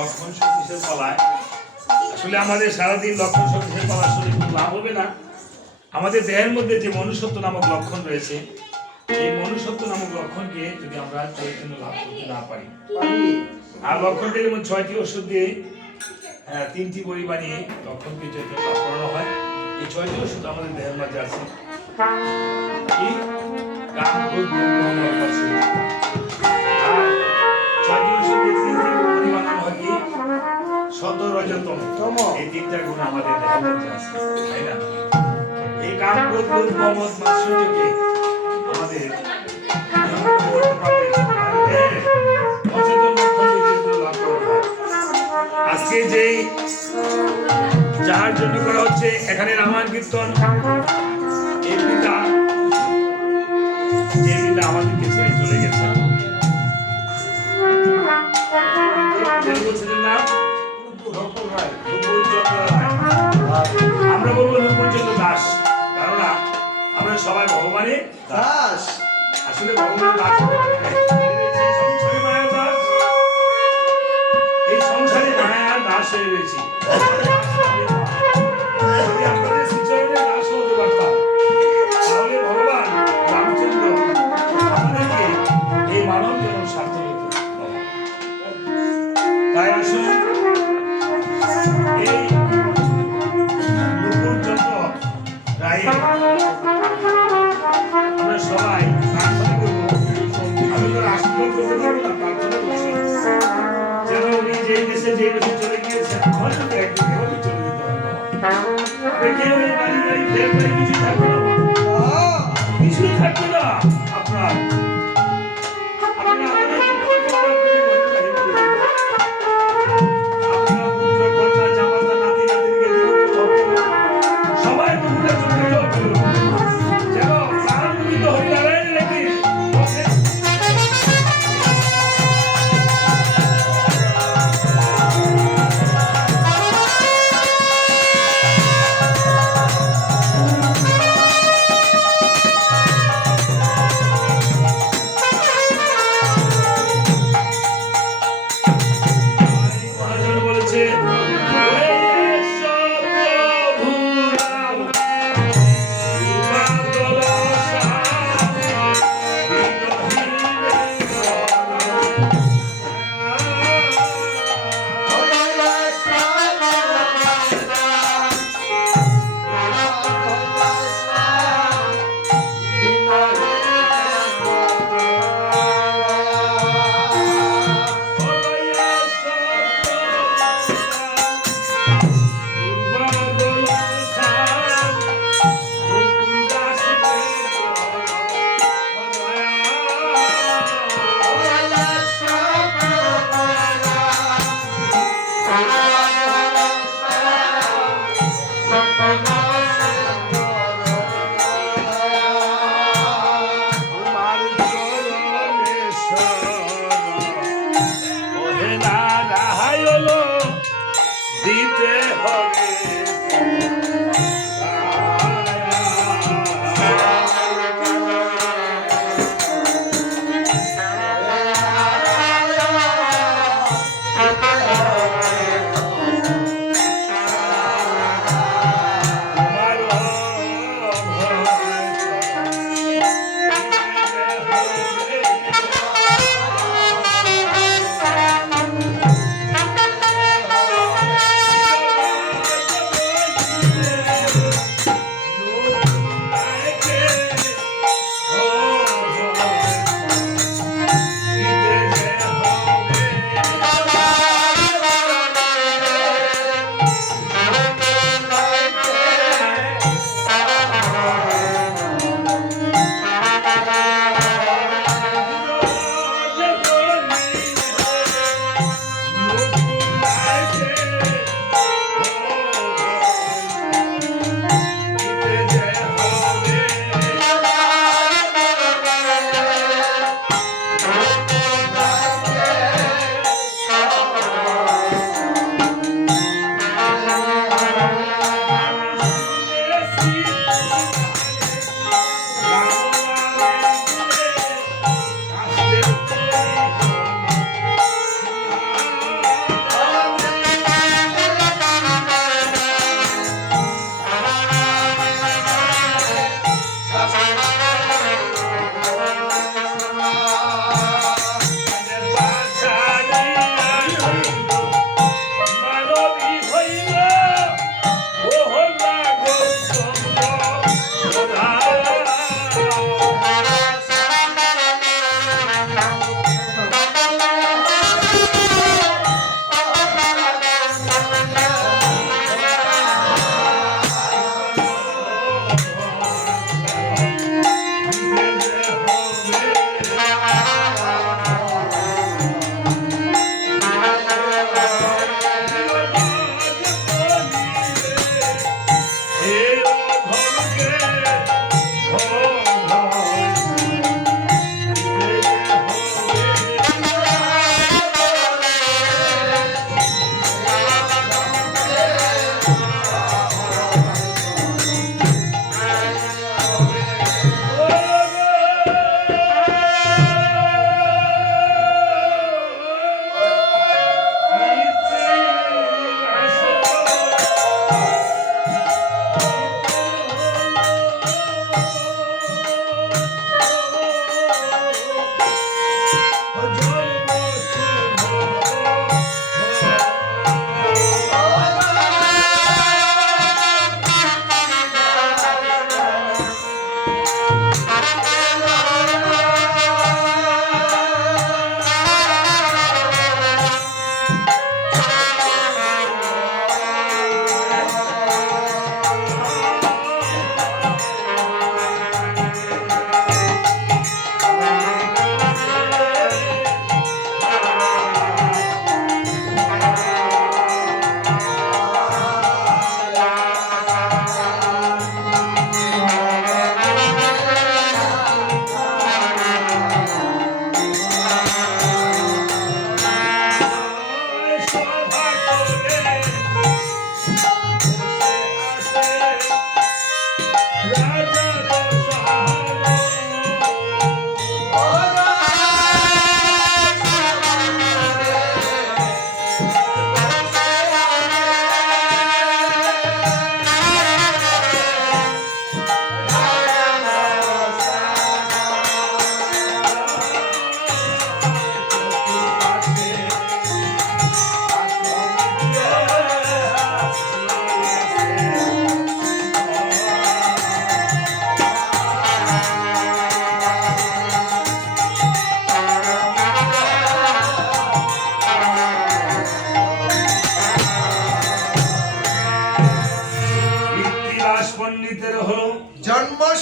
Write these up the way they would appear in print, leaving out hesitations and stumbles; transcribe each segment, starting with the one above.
লক্ষণ সতীশের পালায়। আসলে আমাদের সারাদিন লক্ষণ সতীশের পালা শুনে কোনো লাভ হবে না। আমাদের দেহের মধ্যে যে মনুষ্যত্ব নামক লক্ষণ রয়েছে, এই মনুষ্যত্ব নামক লক্ষণকে যদি আমরা চৈতন্য লাভ করতে না পারি, আর লক্ষণটির মধ্যে 6টি ওষুধ দিয়ে 3টি বড়ি বানিয়ে লক্ষণকে চৈতন্য লাভ করানো হয়। এই 6টি ওষুধ আমাদের দেহের মাঝে আছে। এই কাম, ক্রোধ, লোভ, মোহ, মাৎসর্য। আর 6টি ওষুধ দিয়ে 3টি বড়ি বানানো হয় কি? সত্য, রজ, তম। এই 3টা গুণ আমাদের দেহের মধ্যে আছে, তাই না? এই কাম, ক্রোধ, লোভ, মোহ, মাৎসর্যকে আমাদের আজকে যে যার জন্য করা হচ্ছে এখানে রামায়ণ কীর্তন, এই পিতা যে পিতা আমাদেরকে ছেড়ে চলে গেছে, আমরা বলবো নুপুরচন্দ্র দাস, কারণ আমরা সবাই ভগবানের দাস। আসলে ভগবানের দাস, সংসারে মায়া দাস, এই সংসারে মায়া দাস হয়ে রয়েছি। যদি আমাদের শ্রীচরণের দাস হতে পারতাম, তাহলে ভগবান রামচন্দ্র আমাদেরকে এই মানব জন্ম সার্থক হতো। তাই আসুন এই নুপুরচন্দ্র রায়ের আমরা সবাই প্রার্থনা করবো। আমি তো আশীর্বাদ করতে পারবো না, প্রার্থনা করছি যেন উনি যেই দেশে চলে গিয়েছেন, আমার সাথে একদিন এভাবে চলে যেতে হবে। কেউ এই বাড়ি ফের বাড়ি কিছু থাকবে না, কিছুই থাকবে না আপনার।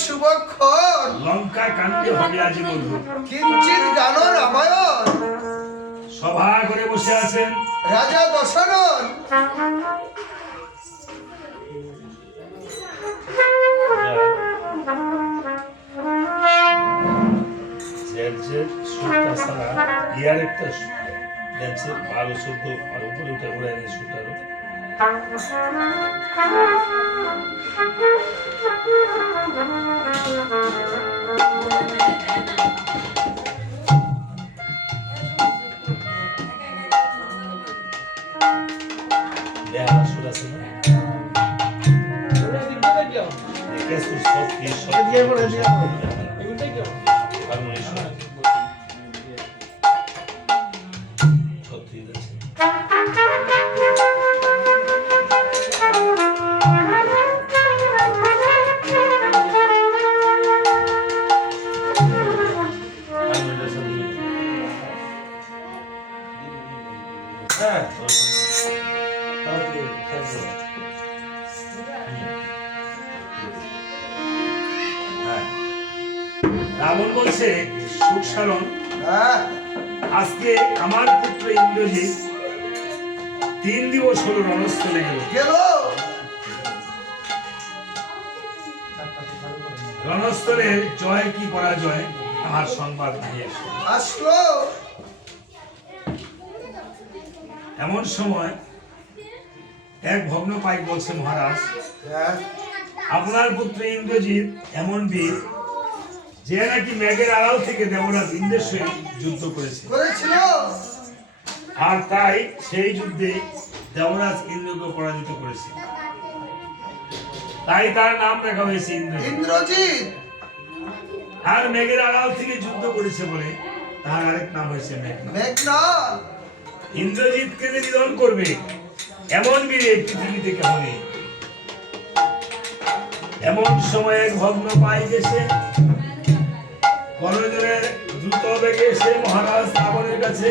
শুভক্ষণ লঙ্কা কাণ্ডে হবে আজি বলবো কিঞ্চিত গান রামায়ণ সভা করে বসে আছেন রাজা দশরথ সুরটা ছাড়া ইয়ার একটা ড্যান্সের 12-14 আর উপরে উঠে উড়ে নেই সুরটারও সুর আছে না রাবণ বলছে সুখসারণ আজকে আমার পুত্র ইন্দ্রজিৎ 3 দিবস হলো রণস্থলে গেল রণস্থলে জয় কি পরাজয় তাহার সংবাদ নিয়ে আসলো এমন সময় এক ভগ্ন পাইক বলছে মহারাজ আপনার পুত্র ইন্দ্রজিৎ এমন বীর যে নাকি মেঘের আড়াল থেকে দেবরাজ ইন্দ্রের সঙ্গে যুদ্ধ করেছিল আর তাই সেই যুদ্ধে দেবরাজ ইন্দ্রকে পরাজিত করেছে তাই তার নাম রাখা হয়েছে ইন্দ্রজিৎ আর মেঘের আড়াল থেকে যুদ্ধ করেছে বলে তার আরেক নাম হয়েছে মেঘনাদ ইন্দ্রজিৎকে যে নিধন করবে এমন বীর এই পৃথিবীতে কেউ নেই এমন সময় এক ভগ্ন পাই গেছে বড়জোরে দ্রুত বেগে এসে মহারাজ রাবণের কাছে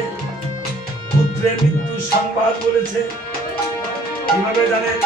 পুত্রের মৃত্যুর সংবাদ বলেছে কিভাবে জানেন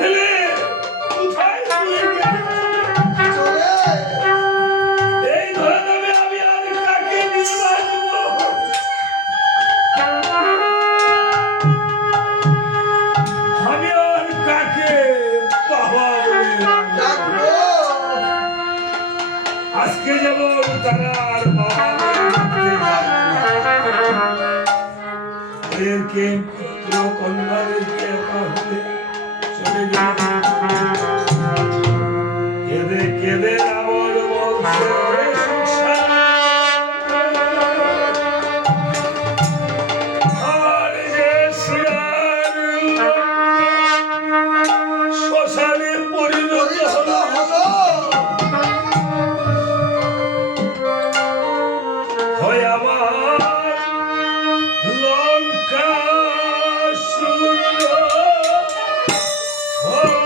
ফেলে কোথায় চলে গেছে? চলে এই ধরে নেবে আমি আর কাকে নিয়ে বাঁচবো? আমি আর কাকে বাবা বলে ডাকবো? ডাকবো আজকে যেমন তারা আর বাবা বলে ডাকতে পারবে না। ওদেরকে পুত্র কন্যাদেরকে একা হলে চলে গেল। কেঁদে কেঁদে রাবণ বলছে, "ওরে সংসার, আর যে শিয়ার শ্মশানে পরিণত পরিণত হলো, হলো হয় আমার লঙ্কা সুন্দর, হয়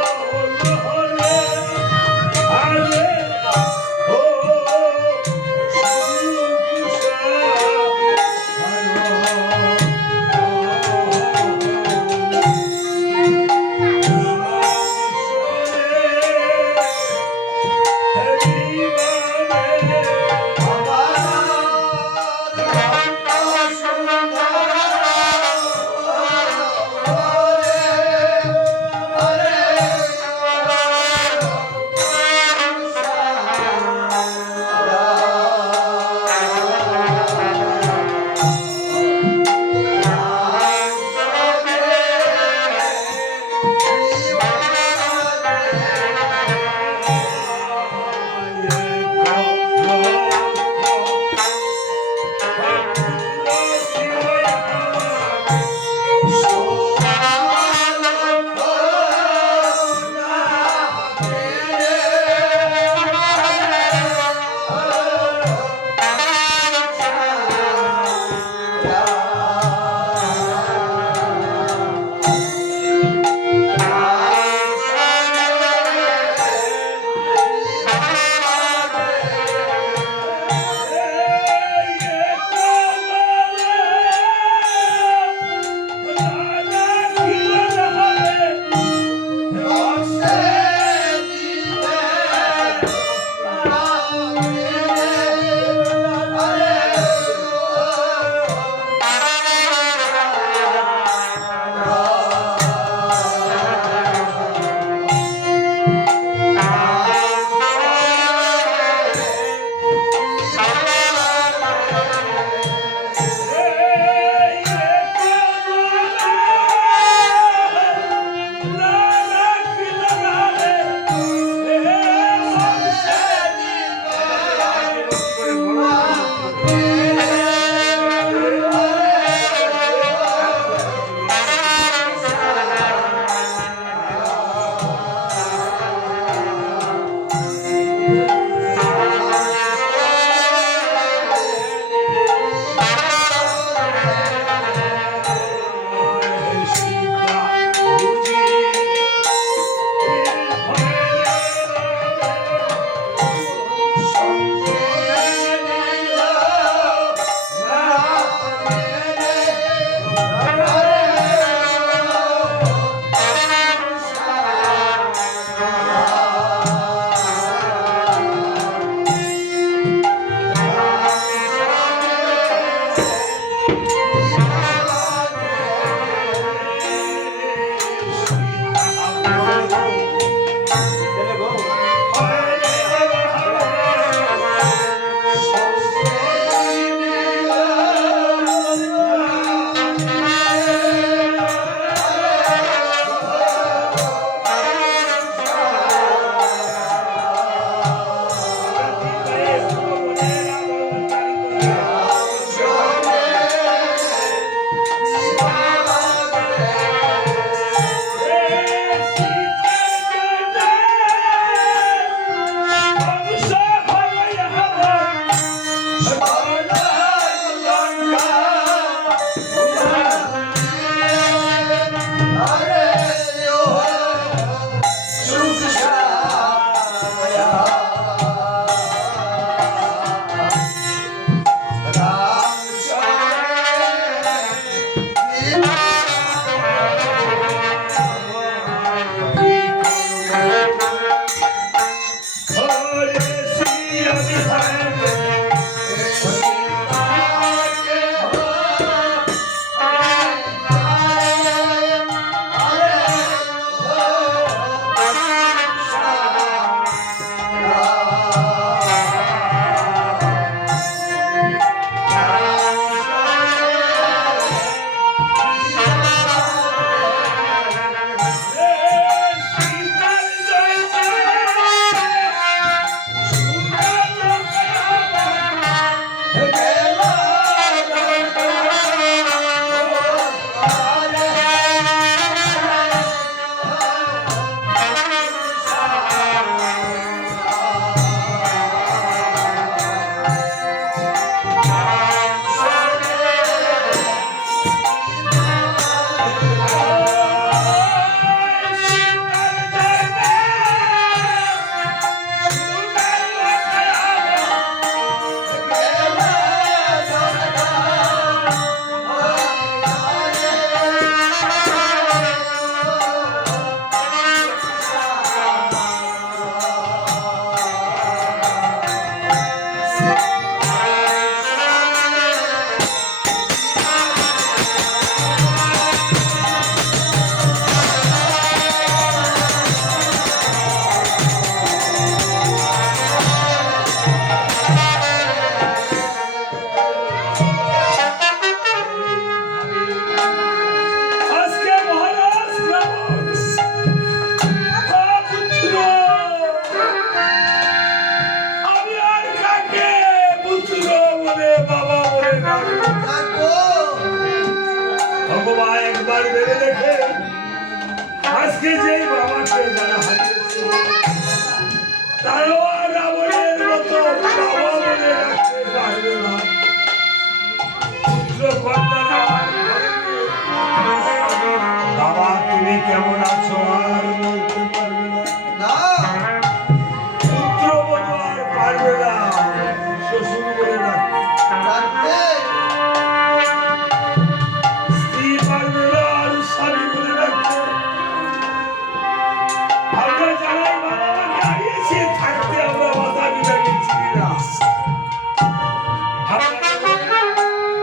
যারাই মা বাবাকে হারিয়েছি থাকতে আমরা মাথা পিতা গেছি না।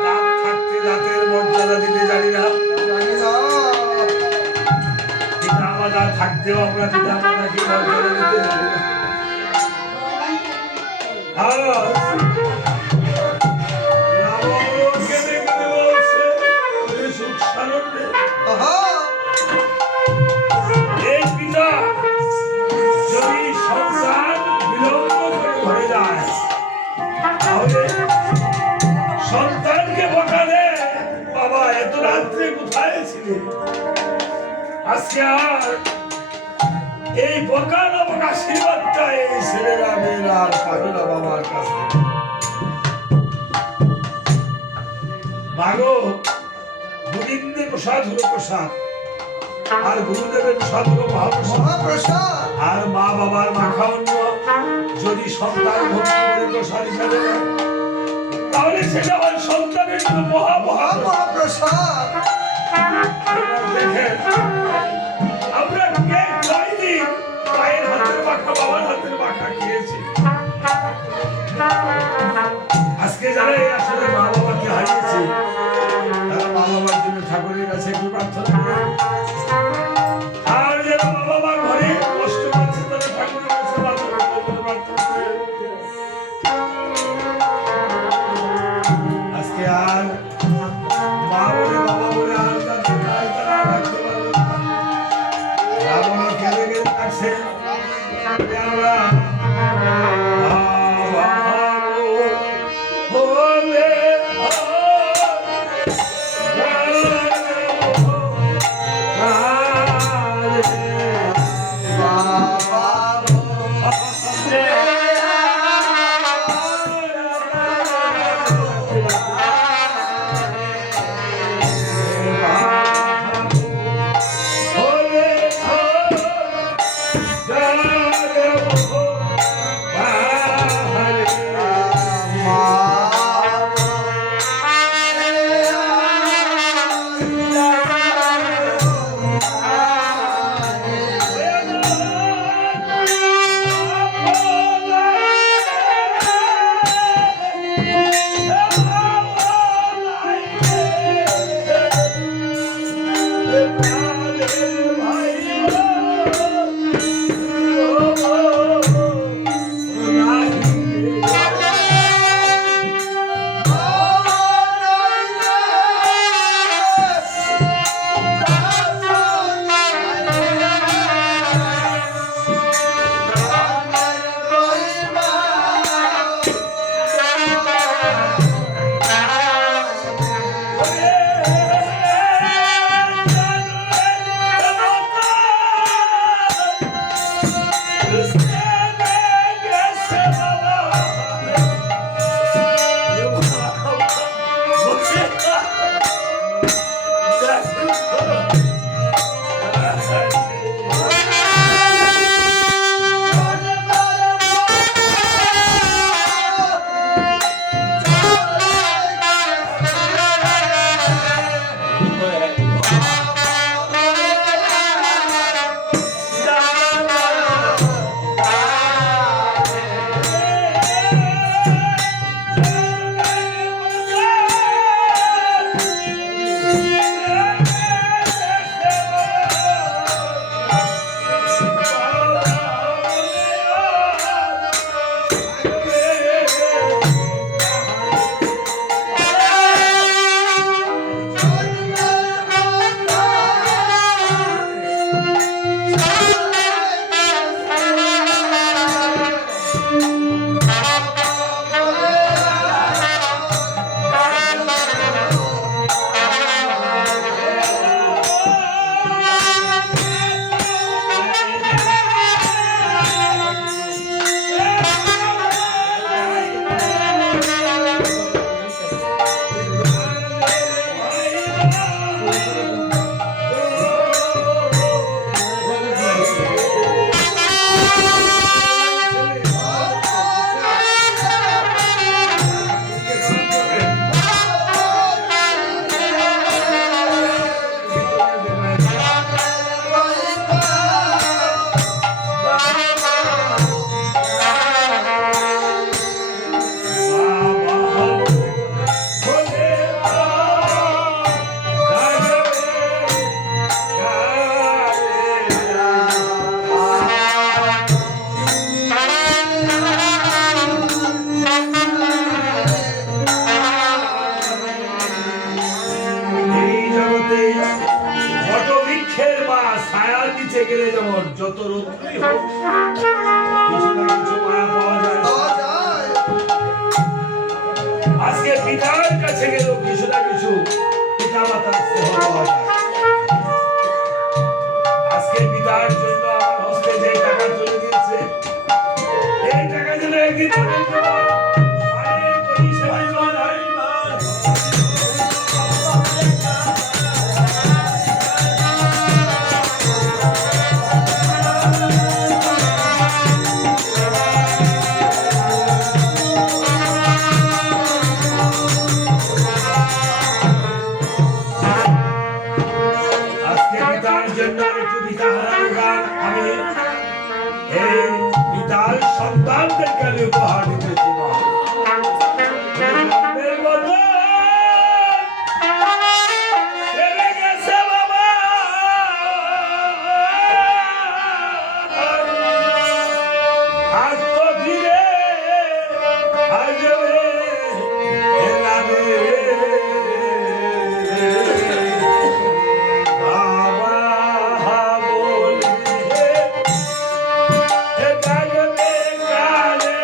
দাঁত থাকতে দাঁতের মর্যাদা দিতে জানি না। জানি না। পিতা মাতা থাকতেও আমরা পিতা মাতাকে মর্যাদা দিতে জানি না। কেঁদে কেঁদে বলছে, ওরে সুখ সারণ্যে, আহা, এই পিতা যদি সন্তান বিলম্ব করে ঘরে যায় তাহলে সন্তানকে বকালে, বাবা এত রাত্রে কোথায় ছিলে? আজকে আর এই বকা না বকা আশীর্বাদটা এই ছেলেরা মেয়েরা আর পাবে না বাবার কাছে। মাগো, গোবিন্দের প্রসাদ হলো প্রসাদ, আর গুরুদেবের প্রসাদ হলো মহাপ্রসাদ। মহাপ্রসাদ। আর মা বাবার মাখা অন্ন যদি সন্তান ভক্তি করে প্রসাদ হিসাবে নেয়, তাহলে সেটা হয় সন্তানের জন্য মহাপ্রসাদ। দেখেন, আমরা কে কয়দিন মায়ের হাতের মাখা বাবার হাতের মাখা খেয়েছি। আজকে যারা এই আসলে মা বাবাকে হারিয়েছে, তারা মা বাবার জন্য ঠাকুরের কাছে একটু প্রার্থনা করে। আর যারা মা বাবার ঘরে কষ্ট পাচ্ছে, তারা ঠাকুরের কাছে প্রার্থনা করে। আজকে আর মা বলে বাবা বলে আর তাদের নাই, তারা আর রাখতে পারবে না। রাবণ কেঁদে কেঁদে থাকছে, আমরা Oh যত রৌদ্রই হোক কিছু না কিছু মায়া পাওয়া যায়। পাওয়া যায়। আজকে পিতার কাছে গেলেও কিছু না কিছু পিতা মাতার স্নেহ পাওয়া যায়। আজকে পিতার জন্য আমার হস্তে যে টাকা তুলে দিয়েছে, এই টাকা যেন একদিন মনের জন্য অনেক পরিষেবায় দেওয়া যায়। আজকে পিতার জন্য একটু পিতা হারানো গান আমি এই পিতার সন্তানদেরকে আমি উপহার দিতেছি মা। জন্মের মতো ছেড়ে গেছে বাবা, আর তো ফিরে আসবে না রে। বাবা বলে কাঁদবে কালে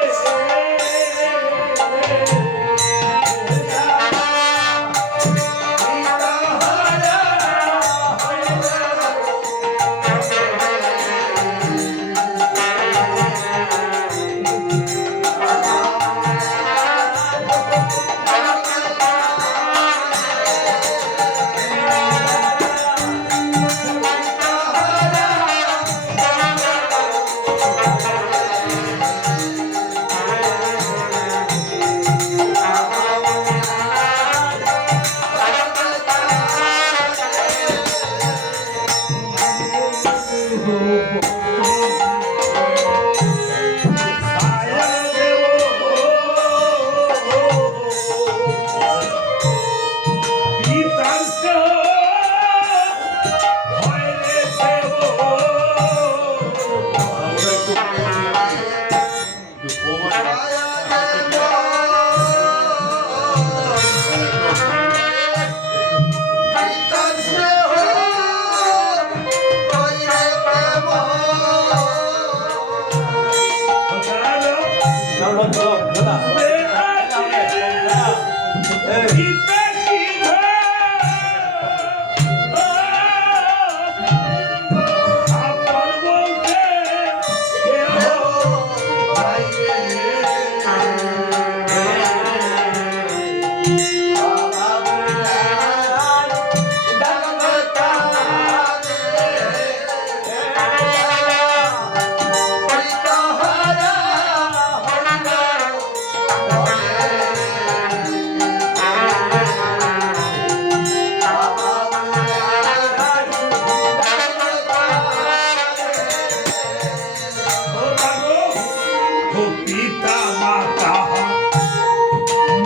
পিতা মাতা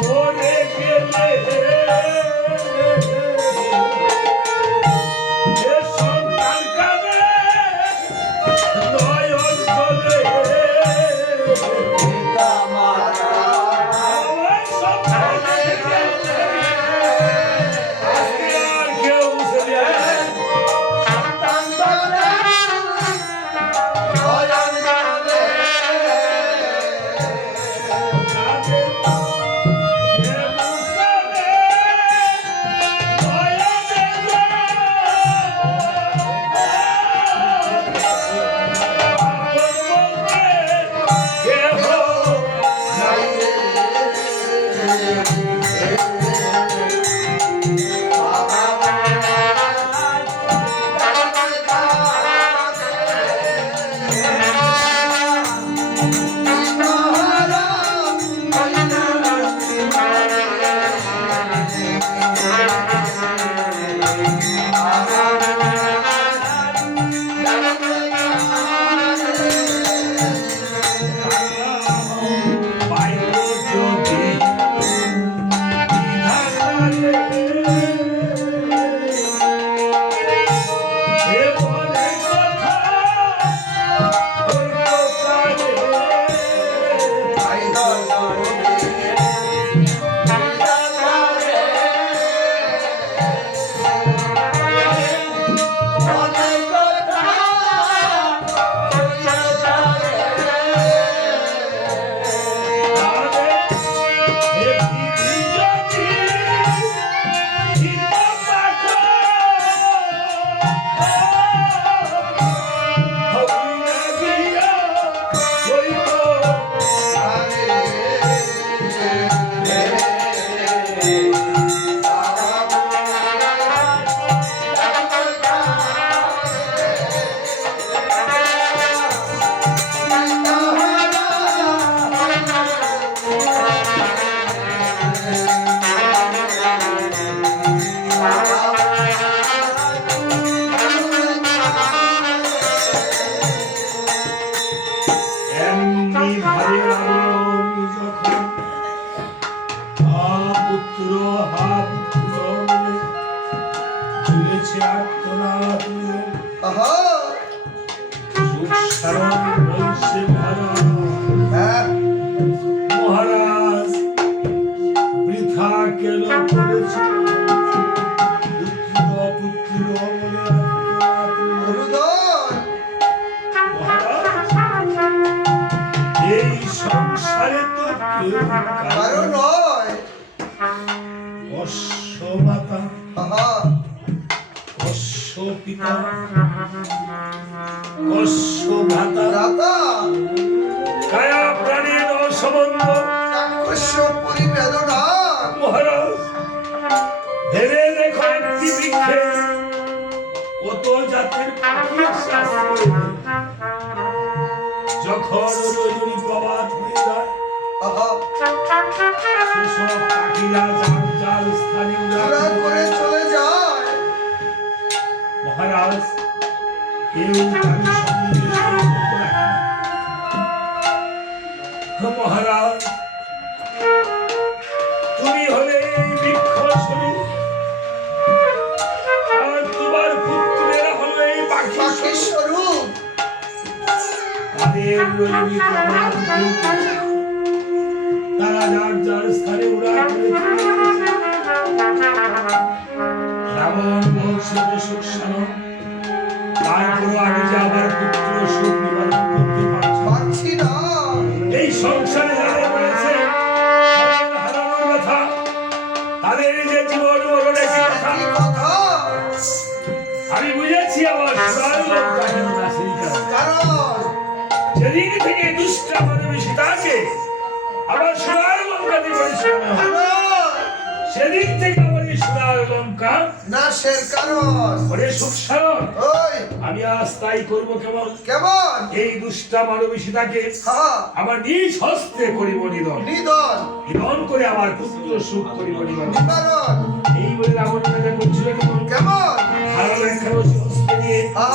মরে গেলে এ সন্তান কাঁদে নয়ন জলে। আমার সন্তান গেলে আজকে আর কেউ বুঝে দেয় শারণ বলছে মহারাজ, হ্যাঁ মহারাজ বৃথা কেন করেছ? পুত্র পুত্র বলে গুরুদয় মহারাজ, এই সংসারে তো কেউ কারো নয় অশ্ব মাতা, আহা অশ্ব পিতা, অশ্ব ভ্রাতা, রাতা কায়া প্রাণীর অসম্বন্ধ। চাক্ষুষ পরিবেদনা মহারাজ ভেবে দেখো, একটি বৃক্ষে কত জাতের পাখি শ্বাস করে। যখন রজনী প্রভাত হয়ে যায়, আহা সেসব পাখিরা যার যার স্থানে উড়ান উড়ান করে চলে যায় মহারাজ কেউ তার সঙ্গে সম্পর্ক রাখে না। মহারাজ তুমি হলে এই বৃক্ষ স্বরূপ, আর তোমার পুত্রেরা হলো এই পাখি পাখির স্বরূপ তাদের রজনী প্রভাত হইতে তারা যার যার স্থানে উড়ান করে চলে গেছে। রাবণ বলছে সুখ সাধন, তারপরও আমি যে আমার পুত্র সুখ নিবারণ করতে পারছি না। পাচ্ছি না এই সংসারে যারা রয়েছে সকল হারানোর ব্যথা, তাদের যে জীবন মরণ একই কথা। কি কথা আমি বুঝেছি আমার সুরার লঙ্কা যেন না সেই কারণ। কারণ সেদিন থেকে দুষ্ট মানবী সীতাকে আমার সুরার লঙ্কা দিয়ে পরিষ্কার হয়। কারণ সেদিন থেকে আমার এই সুরার লঙ্কা নাশের কারণ ওরে সুখ সাধন ওই আমি আজ তাই করবো। কেমন? কেমন এই দুষ্টা মানবী সীতাকে হা আমার নিজ হস্তে করিব নিধন, নিদন নিধন করে আমার পুত্র সুখ করিব নিবারণ। নিবারণ এই বলে রাবণ রাজা বলছিল কেমন? কেমন হারালো একখানা ওষুধ হস্তে নিয়ে, হা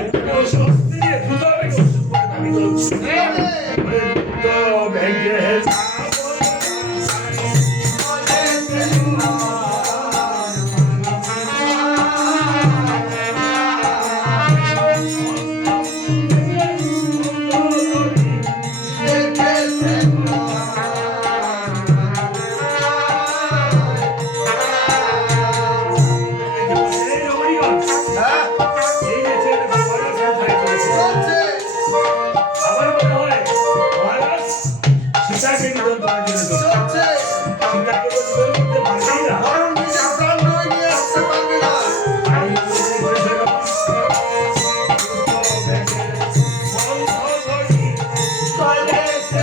একখানা ওষুধ হস্তে নিয়ে দ্রুত বেগে ওষুধ করে দাবি করছে। বলে, দ্রুত বেগে এই রমণীগণ, হ্যাঁ এই যে ছেলে মহারাজ কোথায় করেছে? চলছে আমার মনে হয় মহারাজ সীতাকে নিধন করার জন্য চলছে। চলছে সীতাকে তো নিধন করতে পারবেই না। বরং নিজে প্রাণ নয় নিয়ে আসতে পারবে না তাই বলে করেছে কেমন? দ্রুত বেগে বন্ধ করি কলেছে।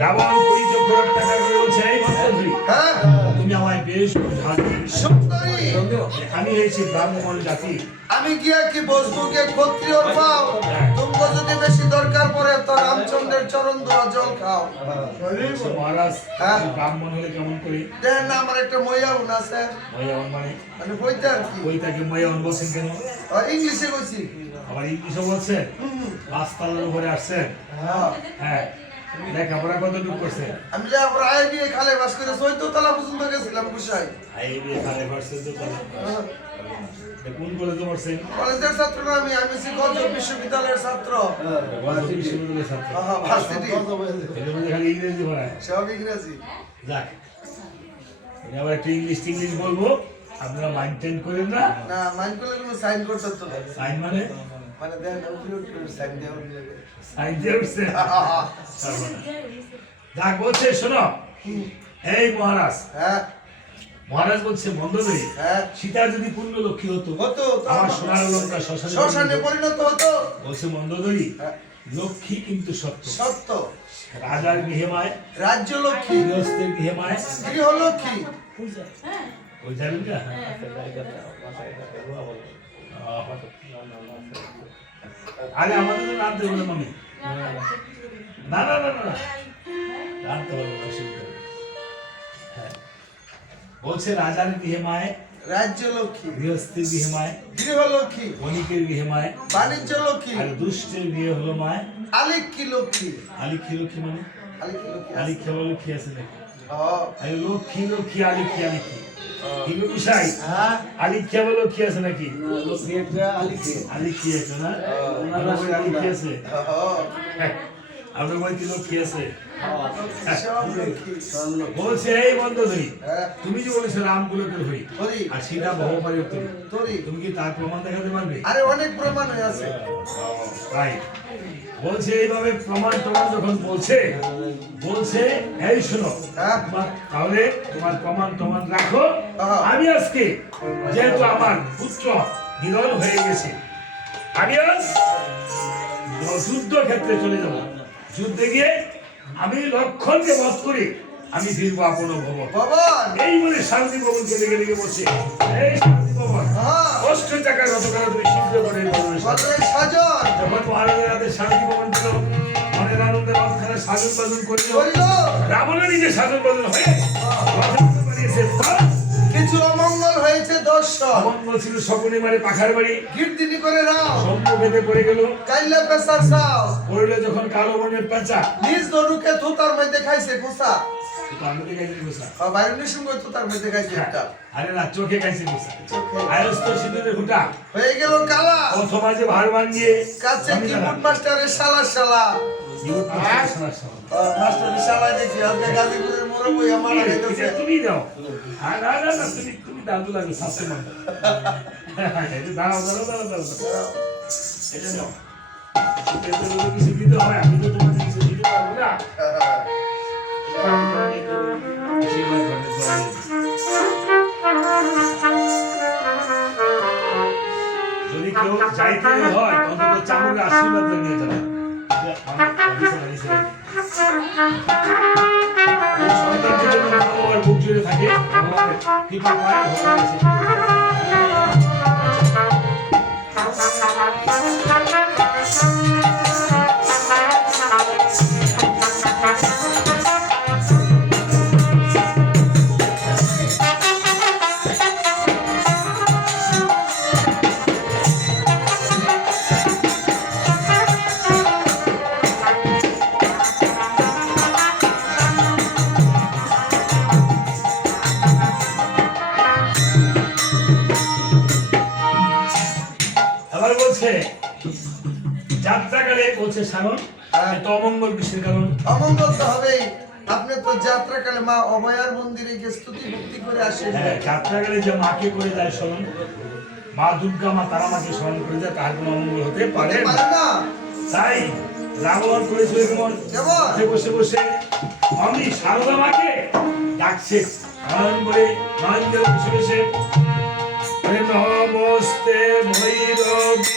রাবণ পরিচক্র টাকা করে বলছে, এই মন্ত্রী, হ্যাঁ তুমি আমায় বেশ বুঝান। সুন্দরী আমি হয়েছি ব্রাহ্মণ জাতি, আমি গিয়া কি বসবো গিয়ে ক্ষত্রিয়র পাও তোমরা যদি বেশি দরকার পড়ে তো রামচন্দ্রের চরণ ধোয়া জল খাও বলছে, মহারাজ হ্যাঁ। তুমি ব্রাহ্মণ হলে কেমন করে? দেন না আমার একটা ময়াউন আছে ময়ান মানে মানে বইতে আর কি ওই তাকে ময়ান বলছেন কেন? ইংলিশে কইছি আবার ইংলিশে বলছে? পাঁচতলার উপরে আসছেন। হ্যাঁ হ্যাঁ, লেখাপড়া কতটুকু করছে? আমি যা প্রায় বিয়ে খালে বাস করে 14 তলা পর্যন্ত গেছিলাম গুসাই আইবি খালে ভার্সেস তো তাহলে কোন কলেজে পড়ছেন? কলেজের ছাত্র না আমি গঞ্জ বিশ্ববিদ্যালয়ের ছাত্র গঞ্জ বিশ্ববিদ্যালয়ের ছাত্র। হ্যাঁ ভার্সিটি এর মধ্যে খালি ইংরেজি পড়ায়। সব ইংরেজি যাক, আমি আবার একটু ইংলিশ বলবো, আপনারা মাইন্ড করেন না। না মাইন্ড করলে কোনো সাইন করতে তো না। সাইন মানে মানে দেন উপরে সাইন দেওয়া সাইন দিয়ে উঠছে। যাক বলছে, শোনো এই মহারাজ, হ্যাঁ মহারাজ বলছে মন্দোদরী, হ্যাঁ সীতা যদি পূর্ণ লক্ষ্মী হতো হতো তো আমার সোনার অলঙ্কার শ্মশানে শ্মশানে পরিণত হতো। বলছে মন্দোদরী, হ্যাঁ, লক্ষ্মী কিন্তু সত্য। সত্য। রাজার গৃহে মায়, রাজ্য লক্ষ্মী, গৃহস্থের গৃহে মায়, গৃহলক্ষ্মী। ওই যাবেন না? আরে আমাদের তো রাত দেবো না মামি। না না না না রাত দেবো না, অসুবিধা নেই। হ্যাঁ। বলছে রাজার গৃহে মায়, রাজ্য লক্ষ্মী, গৃহস্থের গৃহে মায়, গৃহলক্ষ্মী, বণিকের গৃহে মায়, বাণিজ্য লক্ষ্মী, আর দুষ্টের গৃহে হলো মায় আলিক্ষী লক্ষ্মী। আলিক্ষী লক্ষ্মী। মানে আলিক্ষী লক্ষ্মী আছে। আলিক্ষী আবার লক্ষ্মী আছে নাকি? হ্যাঁ, আরে লক্ষ্মী লক্ষ্মী আলিক্ষী আলিক্ষী কি গো বিশাই? হ্যাঁ আলিক্ষী আবার লক্ষ্মী আছে নাকি? লক্ষ্মী একটা আলিখে আলিক্ষী আছে না? ওনার বাড়ি আলিক্ষী আছে? হ্যাঁ, আপনার বাড়িতে লক্ষ্মী আছে? সব লক্ষ্মী। বলছে এই বন্ধুধরি, হ্যাঁ, তুমি যে বলেছো রাম কুলকের হই হরি, আর সীতা বহুপরিবর্তনী, তরি। তুমি কি তার প্রমাণ দেখাতে পারবে? আরে অনেক প্রমাণ হয়ে আছে। তাই বলছে এইভাবে প্রমাণ যখন বলছে এই শোনো, হ্যাঁ, তাহলে তোমার প্রমাণ রাখো। হ্যাঁ। আমি আজকে যেহেতু আমার পুত্র নিধন হয়ে গেছে, আমি আজ যুদ্ধ ক্ষেত্রে চলে যাব। যুদ্ধে গিয়ে আমি লক্ষণকে বধ করে আমি ফিরবো আপন ভবন। ভবন। এই বলে শান্তি ভবনকে লেগে লেগে বসে, এই শান্তি ভবন হ্যাঁ, কষ্ট টাকার রত করে তুমি শীঘ্র করে বদলের সাজন যখন মহারাজের হাতে শান্তি ভবন ছিল, মনের আনন্দে রথখানা সাজন বাজন করিল। করিল। রাবণের নিজে সাজন বাজন হয়ে রথে বানিয়েছে কিছু অমঙ্গল হয়েছে দর্শন। অমঙ্গল ছিল শকুনি মারে পাখার বাড়ি, কীর্তিনি করে রাও, সম্মুখেতে পড়ে গেল। কাইলে পেশার চাও, পড়লে যখন কালো বনের পেঁচা, নিজ ধনুকে থুতার মধ্যে খাইছে কুসা। তো আমি দেখাইছি গোসা। বাইরের সঙ্গে থুতার মধ্যে খাইছে একটা। আরে না, চোখে খাইছি গোসা। চোখে। আয়স্ত সিঁদুরের হুটা হয়ে গেল কালা। অথবা যে ভার ভাঙিয়ে কাছে কিবোর্ড মাস্টারের শালা। মাস্টারের শালা দেখি আজকে গাজীপুরের মোড়ে আমার লাগাইতেছে। তুমি দাও। না না না, তুমি দাদু লাগে শাস্তি মান। দাঁড়াও। এটা নাও। এটা তো কিছু দিতে হয়, আমি তো তোমাকে কিছু দিতে পারবো না। যদি কেউ যাইতে হয় অন্তত চামড়ের আশীর্বাদ নিয়ে যাবে। সন্তানদের জন্য মা বাবার বুক জুড়ে থাকে, ভগবানের কৃপা পায়, ভগবানের আবার বলছে যাত্রাকালে বলছে সারণ তো অমঙ্গল কিসের কারণ? অমঙ্গল তো হবেই। আপনি তো যাত্রাকালে মা অভয়ার মন্দিরে গিয়ে স্তুতি ভক্তি করে আসেন। হ্যাঁ, যাত্রাকালে যে মাকে করে যায় স্মরণ, মা দুর্গা মা তারা মাকে স্মরণ করে যায়, তার কোনো অমঙ্গল হতে পারে না। না। তাই রাবণ করেছিল কেমন বসে বসে আমি সারদা মাকে ডাকছে নয়ন বলে, নয়ন বলে বসে বসে নমস্তে ভৈরবী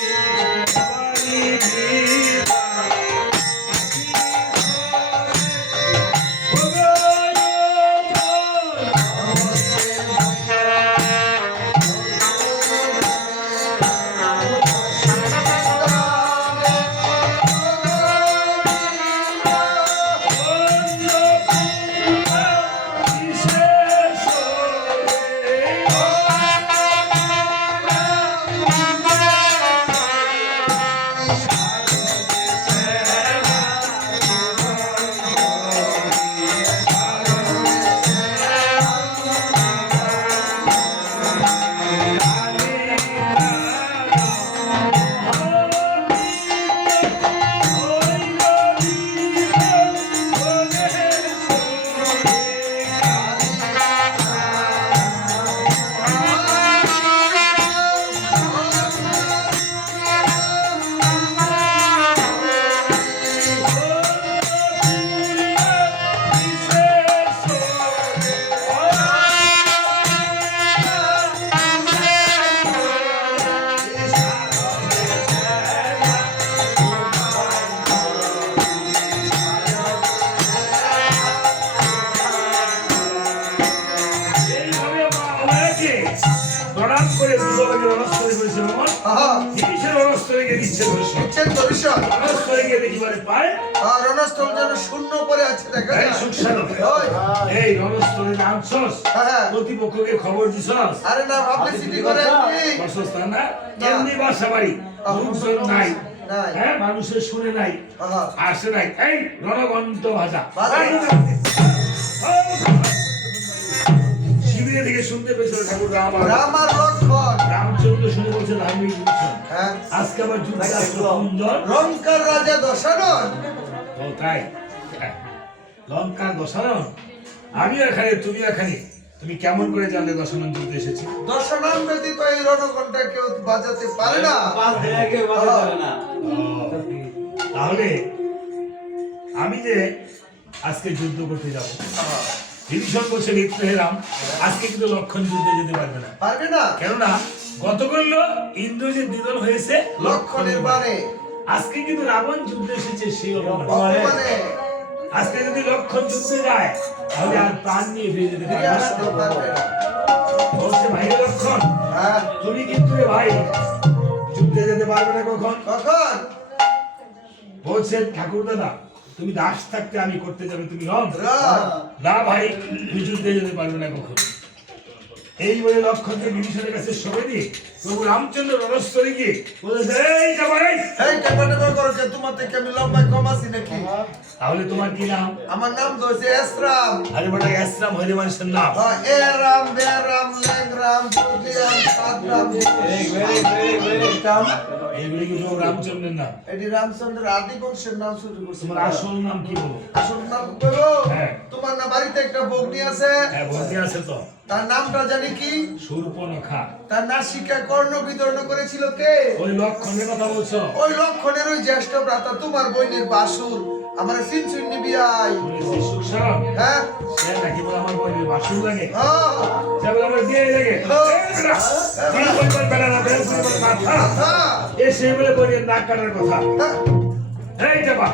প্রণাম করে দুর্গাকে রণস্থলে করেছে ভ্রমণ আহা বিভীষণ রণস্থলে গিয়ে দিচ্ছে দর্শন ইচ্ছেন দর্শন রণস্থলে গিয়ে দেখিবারে পায় আর রণস্থল যেন শূন্য পরে আছে দেখা এই যায় সুখসাধন ওই এই রণস্থলে নামছস হ্যাঁ প্রতিপক্ষকে খবর দিছস আরে না পাবলিসিটি করে কি বাসস্থান না এমনি বাসা বাড়ি লোকজন নাই নাই। হ্যাঁ মানুষের শুনে নাই আহা আসে নাই এই রণগন্ত ভাজা ভাজা। শিবিরে থেকে শুনতে পেয়েছিল ঠাকুর রাম আর রাম আর লক্ষণ রামচন্দ্র শুনে বলছে ধার্মিক বুঝছেন হ্যাঁ আজকে আবার যুদ্ধ আসলো সুন্দর লঙ্কার রাজা দশানন ও তাই হ্যাঁ। লঙ্কার দশানন আমি এখানে তুমি এখানে তুমি কেমন করে জানলে দশানন যুদ্ধে এসেছে দশানন ব্যতীত এই রণঘণ্টা কেউ বাজাতে পারে না তাহলে আমি যে আজকে যুদ্ধ করতে যাব আহা, বিভীষণ বলছে লিপ্ত হেরাম আজকে কিন্তু লক্ষণ যুদ্ধে যেতে পারবে না পারবে না কেননা গতকাল ইন্দ্র যে দ্বিদল হয়েছে লক্ষণের বাণে আজকে কিন্তু রাবণ যুদ্ধে এসেছে সেই অপমানে অপমানে আজকে যদি লক্ষণ যুদ্ধে যায় তাহলে আর প্রাণ নিয়ে ফিরে যেতে ফিরে পারবে আসতে পারবে না। না বলছে ভাই লক্ষণ হ্যাঁ তুমি কিন্তু রে ভাই যুদ্ধে যেতে পারবে না কখন কখন বলছে ঠাকুর দাদা তুমি দাস থাকতে আমি করতে যাবে তুমি রব রাম না ভাই তুমি যুদ্ধে যেতে পারবে না কখন এই বলে লক্ষণকে বিভীষণের কাছে সরে দিয়ে প্রভু রামচন্দ্র রণস্থলে গিয়ে বলেছে এই যাবাই এই টেপা করো কে তোমার থেকে আমি লম্বায় কম আছি নাকি তাহলে তোমার কি নাম আমার নাম তো হচ্ছে এসরাম আরে বেটা এসরাম হইলে মানুষের নাম এ রাম বে রাম লেং রাম দুদিয়াম সাত রাম এইগুলি কি সব রামচন্দ্রের নাম এটি রামচন্দ্রের আদি বংশের নাম শুরু করছে তোমার আসল নাম কি বলো আসল নাম বলো হ্যাঁ। তোমার না বাড়িতে একটা বগ্নি আছে হ্যাঁ বলতে আছে তো তার নামটা জানি কি শূর্পণখা তার নাসিকা কর্ণ বিতরণ করেছিল কে ওই লক্ষণের কথা বলছো ওই লক্ষণের ওই জ্যেষ্ঠ ভ্রাতা তোমার বোনের বাসুর আমার সিনসুন নিবি আই বলেছি সুখসারণ হ্যাঁ সে নাকি বলে আমার বোনের বাসুর লাগে হ্যাঁ সে বলে আমার বিয়ে লাগে হ্যাঁ। বেড়া না বেড়া মাথা হ্যাঁ এসে বলে বোনের নাক কাটার কথা হ্যাঁ। এই জামা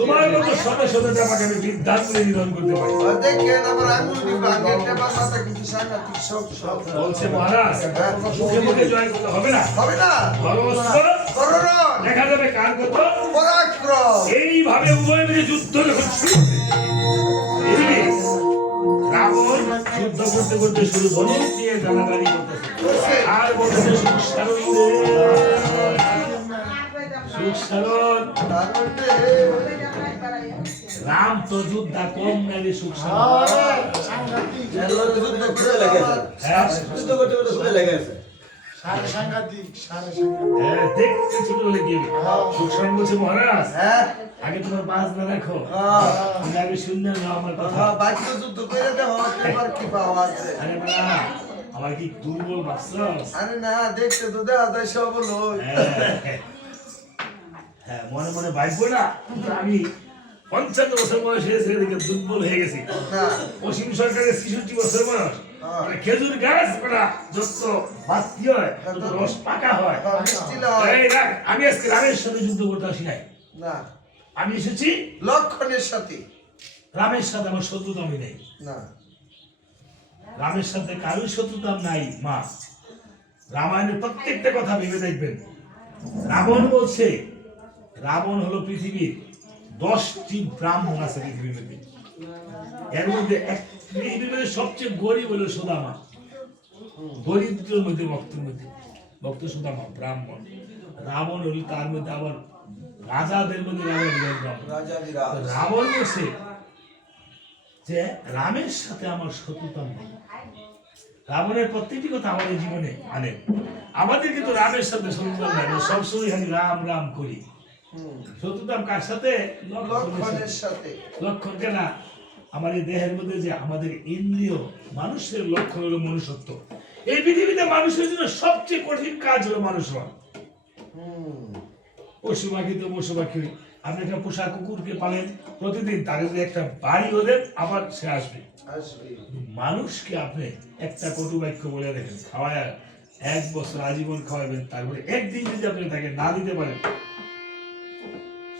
তোমার মতো শত শত জামাকে আমি বিদ্যান করে নিধন করতে পারি আর দেখেন আমার আঙুল নিবি আগের টেপার মাথা কিন্তু সাংঘাতিক সব বলছে মহারাজ মুখে মুখে জয় করতে হবে না হবে না ভগবস্ত্র করণ দেখা যাবে কার কত পরাক্রম এইভাবে উভয় মিলে যুদ্ধ যখন শুরু হবে, এদিকে রাবণ যুদ্ধ করতে করতে শুরু ধনুক দিয়ে গালাগালি করতেছে আর বলতেছে সুখসারণ সুখসারণ তার মধ্যে রাম তো যোদ্ধা কম নাকি সুখসারণ যুদ্ধ করে আমার হ্যাঁ সাংঘাতিক হ্যাঁ, দেখতে ছোট হলে কি হবে? সুখসারণ বলছে মহারাজ হ্যাঁ আগে তোমার বাজনা রাখো আমি আগে শুনলাম না আমার কথা বাক্য যুদ্ধ করে দেওয়া এবার কি পাওয়া আছে আরে বাবা আমার কি দুর্বল বাচ্চাস আরে না দেখতে তো দেওয়া যায় সব হলো হ্যাঁ মনে মনে ভাববো না আমি 55 বছর বয়স হয়েছে এদিকে দুর্বল হয়ে গেছি না অসীম সরকারের 66 বছর বয়স মানে খেজুর গাছ করা যত বাতি হয় তত রস পাকা হয় মিষ্টি লয় এই রাখ, আমি আজকে রামের সাথে যুদ্ধ করতে আসি নাই না আমি এসেছি লক্ষণের সাথে রামের সাথে আমার শত্রুতা আমি নেই না রামের সাথে কারোর শত্রুতা নাই মা রামায়ণের প্রত্যেকটা কথা ভেবে দেখবেন রাবণ বলছে রাবণ হলো পৃথিবীর 10টি ব্রাহ্মণ আছে পৃথিবীর মধ্যে এর মধ্যে পৃথিবীর মধ্যে সবচেয়ে গরিব হলো সুদামা দরিদ্রের মধ্যে ভক্ত সুদামা ব্রাহ্মণ রাবণ হলো তার মধ্যে আবার রাজাদের মধ্যে ব্রাহ্মণ রাজাধিরাজ রাবণ বলছে যে রামের সাথে আমার শত্রুতা নেই রাবণের প্রত্যেকটি কথা আমাদের জীবনে আনে আমাদের কিন্তু রামের সাথে শত্রুতা নাই সবসময় খালি রাম রাম করি শত্রুতা কার সাথে লক্ষণের সাথে লক্ষণ কেন আমার এই দেহের মধ্যে যে আমাদের ইন্দ্রিয় মানুষের লক্ষণ হলো মনুষ্যত্ব এই পৃথিবীতে মানুষের জন্য সবচেয়ে কঠিন কাজ হলো মানুষ হওয়া পশু পাখি তো পশু পাখি আপনি একটা পোষা কুকুরকে পালেন প্রতিদিন তার যদি একটা বাড়ি হলে আবার সে আসবে আসবে মানুষকে আপনি একটা কটু বাক্য বলে দেখেন খাওয়ায় 1 বছর আজীবন খাওয়াবেন তারপরে একদিন যদি আপনি তাকে না দিতে পারেন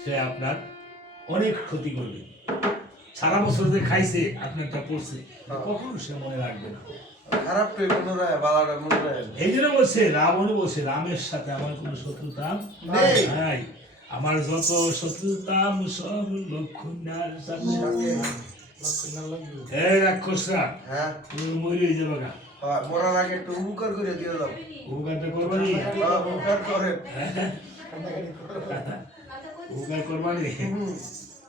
সে আপনার অনেক ক্ষতি করবে সারা বছর যে খাইছে আপনারটা পড়ছে কখনো সে মনে রাখবে না খারাপ তো পুনরায় বালাটা পুনরায় এই জন্য বলছে রাবণ বলছে রামের সাথে আমার কোনো শত্রুতা নেই। নাই, আমার যত শত্রুতা সব লক্ষণার সাথে। এই রাক্ষসরা হ্যাঁ তুমি মরে যাবে গা, মরার আগে একটু উপকার করে দিয়ে দাও। উপকারটা করবানি, উপকার করেন। উপকার করবানি,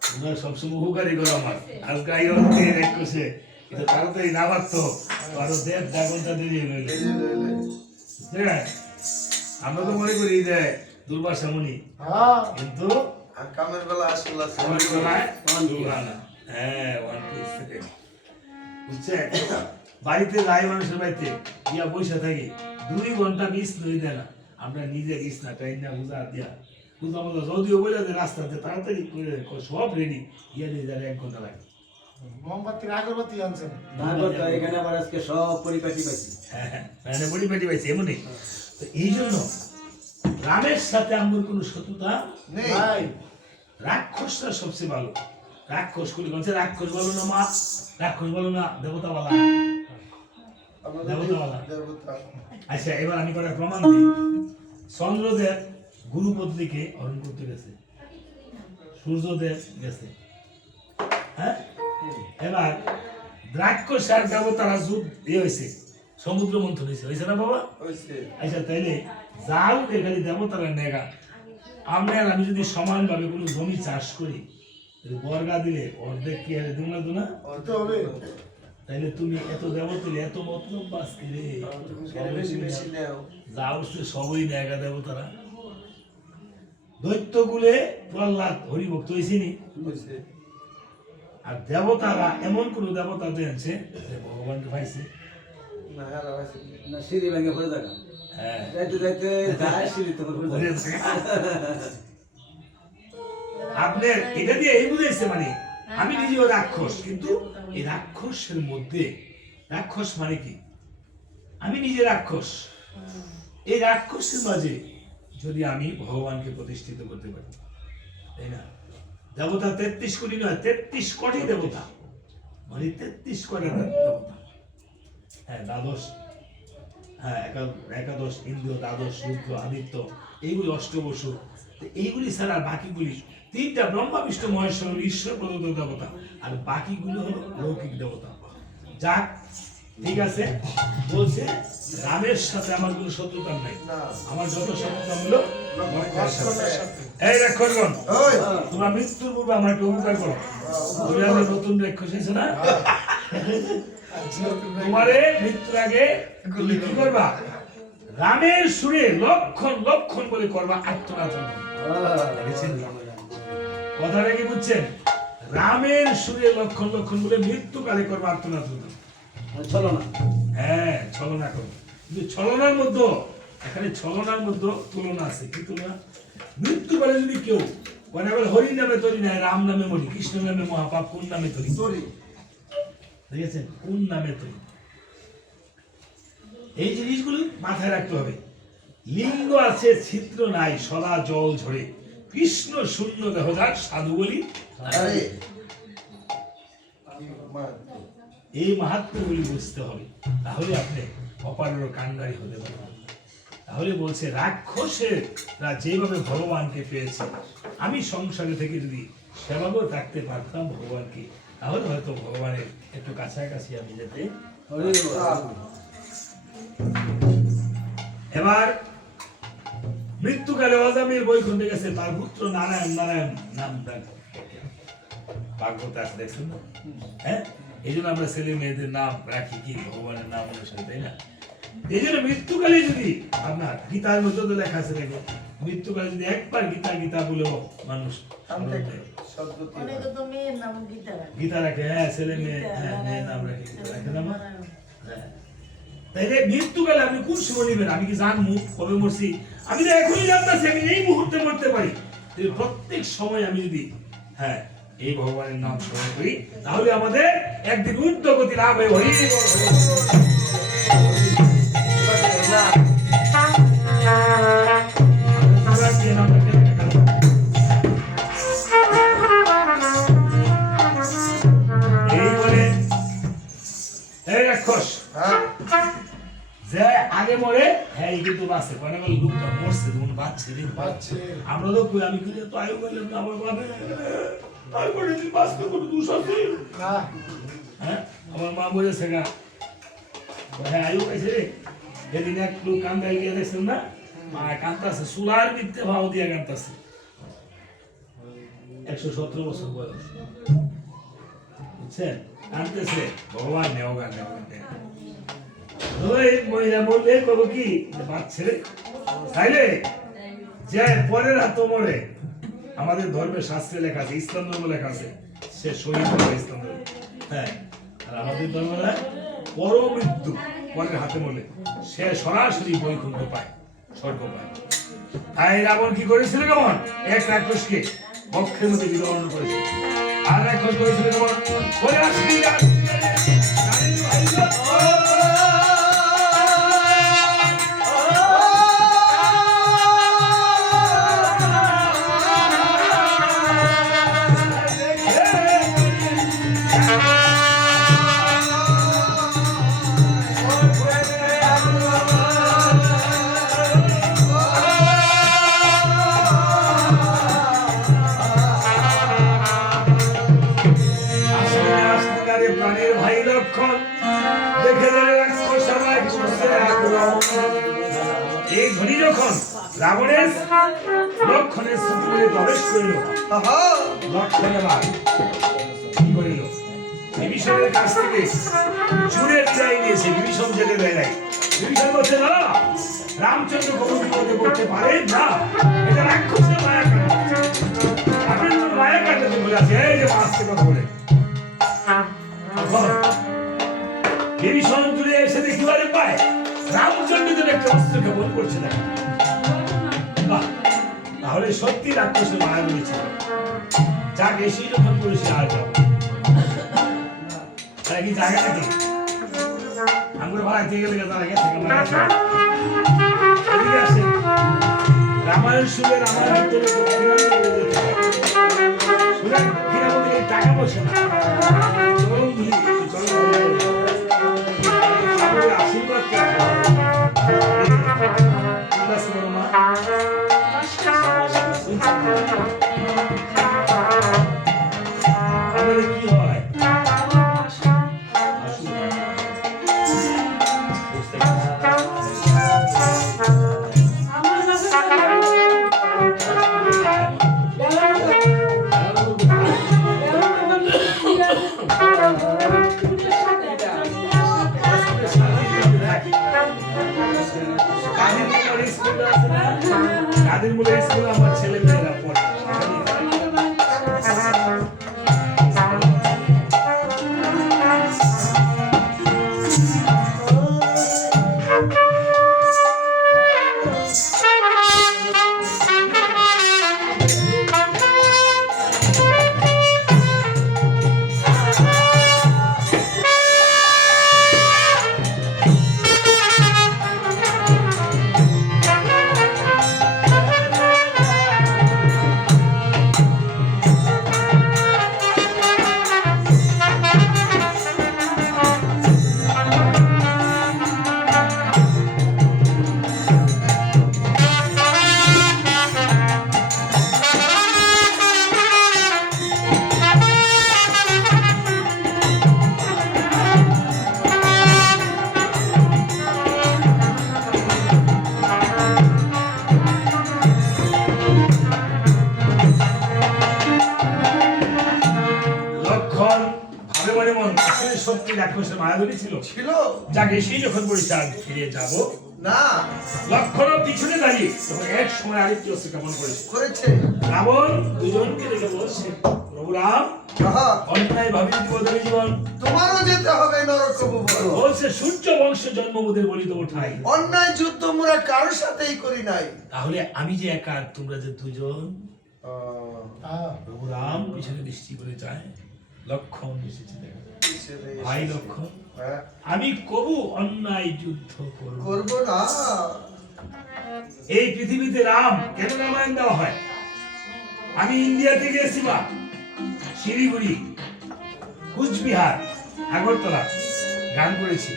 তোমরা সবসময় উপকারই করো আমার। আজকে আই হচ্ছে রাক্ষসে এটা তাড়াতাড়ি না পারতো, আরো 1.5 ঘন্টা দেরি হয়ে গেল। ঠিক আছে, আমরা তো মনে করি যে দুর্বাসা মুনি, কিন্তু আর কামের বেলা আসলে আছে। আমার গলায় দুর্বা না। হ্যাঁ, one piece থেকে। বুঝছেন? বাড়িতে যাই মানুষের বাড়িতে গিয়া বসে থাকি 2 ঘন্টা মিস লই দেয় না, আমরা নিজে গিস না টাইম না বুঝা দিয়া বুঝা মতো যদিও বলে যে রাস্তাতে তাড়াতাড়ি করে সব রেডি গিয়া দিয়ে যাবে 1 ঘন্টা লাগে। মোমবাতির আগরবাতি আনছেন তারপর তো এখানে আবার আজকে সব পরিপাটি পাইছি। হ্যাঁ, মানে বডি পেটি পাইছে এমনই। তো এই জন্য রামের সাথে আমার কোনো শত্রুতা নেই। ভাই রাক্ষসটা সবচেয়ে ভালো। রাক্ষস গুলি বলছে রাক্ষস বলো না মা, রাক্ষস বলো না দেবতা বলা। আমাদের দেবতাওয়ালা। দেবতা। আচ্ছা, এবার আমি কটা প্রমাণ দিই। চন্দ্রদেব গুরুপত্নীকে হরণ করতে গেছে, সূর্যদেব গেছে। হ্যাঁ, এবার রাক্ষস আর দেবতারা যুদ্ধ হয়েছে, সমুদ্র মন্থন হয়েছে না বাবা? হইছে। আচ্ছা, তাইলে যাও এখানে দেবতারা নেগা, আমি আর আমি যদি সমানভাবে কোনো জমি চাষ করি, বর্গা দিলে অর্ধেক কি হারে দুনা দুনা, তো হবে তাইলে তুমি এত দেবতালে এত মতলব বাস রে, বেশি বেশি নেও। যা উঠছে সবই নেগা দেবতারা। দৈত্যগুলে প্রহ্লাদ হরিভক্ত হয়েছিনি, হইছে। আর দেবতারা এমন কোন দেবতা দেনছে যে ভগবানকে পাইছে। না আর আছে। না সিঁড়ি ভেঙে পড়ে থাকা। হ্যাঁ, যাইতে যাইতে যায় সিঁড়ি তো পড়ে পড়ে থাকে। আছে। আপনার এটা দিয়ে এই বুঝাইছে মানে আমি নিজেও রাক্ষস, কিন্তু এই রাক্ষসের মধ্যে রাক্ষস মানে কি, আমি নিজে রাক্ষস, এই রাক্ষসের মাঝে যদি আমি ভগবানকে প্রতিষ্ঠিত করতে পারি, তাই না? দেবতা 33 কোটি নয়, 33 কোটি দেবতা, মানে 33 কোটি দেবতা। হ্যাঁ, দ্বাদশ, হ্যাঁ একাদশ ইন্দ্র, দ্বাদশ রুদ্র, আদিত্য, এইগুলি অষ্টবসু। তো এইগুলি ছাড়া আর বাকিগুলি 3টা ব্রহ্মা বিষ্ণু মহেশ্বর ঈশ্বর প্রদত্ত দেবতা, আর বাকিগুলো হলো লৌকিক দেবতা। যাক, ঠিক আছে, বলছে রামের সাথে আমার কোনো শত্রুতা নাই, না। আমার যত শত্রুতা হলো লক্ষ্মণের সাথে। এই রাক্ষসগণ, ওই তোমরা মৃত্যুর পূর্বে আমার একটু উপকার করো। তুমি আমার নতুন রাক্ষস এসে না, তোমারে মৃত্যুর আগে তুমি কি করবা, রামের সুরে লক্ষণ লক্ষণ বলে করবা আত্মনাথ। দেখেছেন কথাটা কি বুঝছেন? রামের সুরে লক্ষণ লক্ষণ বলে মৃত্যুকালে করবা আত্মনাথ। চলো না। হ্যাঁ, ছলনা করো, কিন্তু ছলনার মধ্যে এখানে ছলনার মধ্যে তুলনা আছে। কি তুলনা? মৃত্যুকালে যদি কেউ মানে হরি নামে তরি নাই, রাম নামে মরি, কৃষ্ণ নামে মহাপাপ, কোন নামে তরি? তোরি। দেখেছেন কোন নামে তরি? এই জিনিসগুলো মাথায় রাখতে হবে। লিঙ্গ আছে, ছিদ্র নাই, সদা জল ঝরে, কৃষ্ণ শূন্য দেহদার, সাধু বলি। আরে মা এই মাহাত্ম্যগুলি বুঝতে হবে, তাহলে আপনি অপারের কান্ডারি হতে পারবেন। তাহলে বলছে রাক্ষসেরা যেভাবে ভগবানকে পেয়েছে, আমি সংসারে থেকে যদি সেবা করে থাকতে পারতাম ভগবানকে, তাহলে হয়তো ভগবানের একটু কাছাকাছি আমি যেতে। হরি বল। এবার মৃত্যুকালে অজামিল বৈকুণ্ঠে গেছে, তার পুত্র নারায়ণ, নারায়ণ নাম ভাগবত আছে, দেখছেন না? হ্যাঁ, এই জন্য আমরা ছেলে মেয়েদের নাম রাখি কি ভগবানের নাম অনুসারে, তাই না? এই জন্য মৃত্যুকালে যদি আপনার গীতার মধ্যে তো লেখা আছে, দেখো মৃত্যুকালে যদি একবার গীতা গীতা বলেও মানুষ স্মরণ করে, সদ্গতি অনেকে তো মেয়ের নাম গীতা রাখে। গীতা রাখে। হ্যাঁ, ছেলে মেয়ে, হ্যাঁ মেয়ের নাম রাখে, রাখে না মা? হ্যাঁ। তাইলে মৃত্যুকালে আপনি কোন সময় নেবেন? আমি কি জানবো কবে মরছি? আমি তো এখনই জানতেছি আমি এই মুহূর্তে মরতে পারি। প্রত্যেক সময় আমি যদি হ্যাঁ এই ভগবানের নাম স্মরণ করি, তাহলে আমাদের একদিন ঊর্ধ্বগতি লাভ হয়ে হরি বল, হরি বল। এই বলে এই রাক্ষস, হ্যাঁ আগে মরে হ্যাঁ এই কিন্তু বাঁচে কয় না বলে লোকটা মরছে যেমন বাঁচছে রে বাচ্চে আমরা তো কই আমি কই তো আয়ু বললাম না আমার বাবা আর করে দিন বাঁচতে কোনো দোষ আছে না হ্যাঁ আমার মা বলেছে গা হ্যাঁ আয়ু কইছে রে যেদিন এক লোক কান্দায় গিয়ে দেখছেন না মা কান্দাছে সুলার বিতে ভাও দিয়া কান্দাছে 117 বছর বয়স বুঝছেন কান্দেছে ভগবান নেওগা ওই মহিলা বললে কব কি বাচ্চা রে তাইলে যে পরের হাত মরে আমাদের ধর্মের শাস্ত্রে লেখা আছে ইসলাম ধর্ম লেখা আছে সে শহীদ হবে ইসলাম ধর্ম হ্যাঁ আর আমাদের ধর্মে পর মৃত্যু পরের হাতে মরলে সে সরাসরি বৈকুণ্ঠ পায় স্বর্গ পায় তাই রাবণ কি করেছিল কেমন এক রাক্ষসকে বক্ষের মধ্যে বিদরণ করেছিল আর রাক্ষস করেছিল কেমন বলে আসবি প্রাণের ভাই লক্ষণ দেখে এই ধ্বনি যখন রাবণের লক্ষণের সঙ্গে প্রবেশ করিল লক্ষণ এবার কি করিল বিভীষণের কাছ থেকে জুড়ে বিদায় নিয়েছে বিভীষণ যেতে দেয় নাই বিভীষণ বলছে না রামচন্দ্র কোনো বিপদে পড়তে পারে না এটা রাক্ষসের মায়া কাণ্ড আপনি মায়া কাণ্ডতে বলে আছে এই যে মাসকে কথা বলে বিভীষণ দূরে এসে দেখিবারে পায় রামচন্দ্র একটা অস্ত্রকে বল করছে না তাহলে সত্যি রাক্ষসের মায়া রয়েছে যাক এসেই যখন করেছে আর যাবো তারা কি জায়গা নাকি আমরা ভাড়াইতে গেলে তারা গেছে রামায়ণ শুনে রামায়ণ টাকা পয়সা না আশীর্বাদ আমাদের কি হয় কাদের বলে স্কুলে আমার ছেলে মেয়েরা পড়ে সত্যি রাক্ষসের মায়াবলী ছিল যাকে সেই যখন বলেছে আর ফিরে যাব না লক্ষণ পিছনে দাঁড়িয়ে তখন এক সময় আরেকটি অস্ত্র কেমন করেছে রাবণ দুজনকে দেখে বলছে প্রভু রাম অন্যায় ভাবে জীবন তোমারও যেতে হবে নরকভূবন বলছে সূর্য বংশ জন্মবোধের বলিত ওঠাই অন্যায় যুদ্ধ মোরা কারোর সাথেই করি নাই তাহলে আমি যে একা তোমরা যে দুজন প্রভু রাম পিছনে দৃষ্টি করে যায় লক্ষণ এসেছে ভাই লক্ষণ আমি কবু অন্যায় যুদ্ধ করব না এই পৃথিবীতে রাম কেন রামায়ণ দেওয়া হয় আমি ইন্ডিয়া থেকে এসেছি বা শিলিগুড়ি কুচবিহার আগরতলা গান করেছি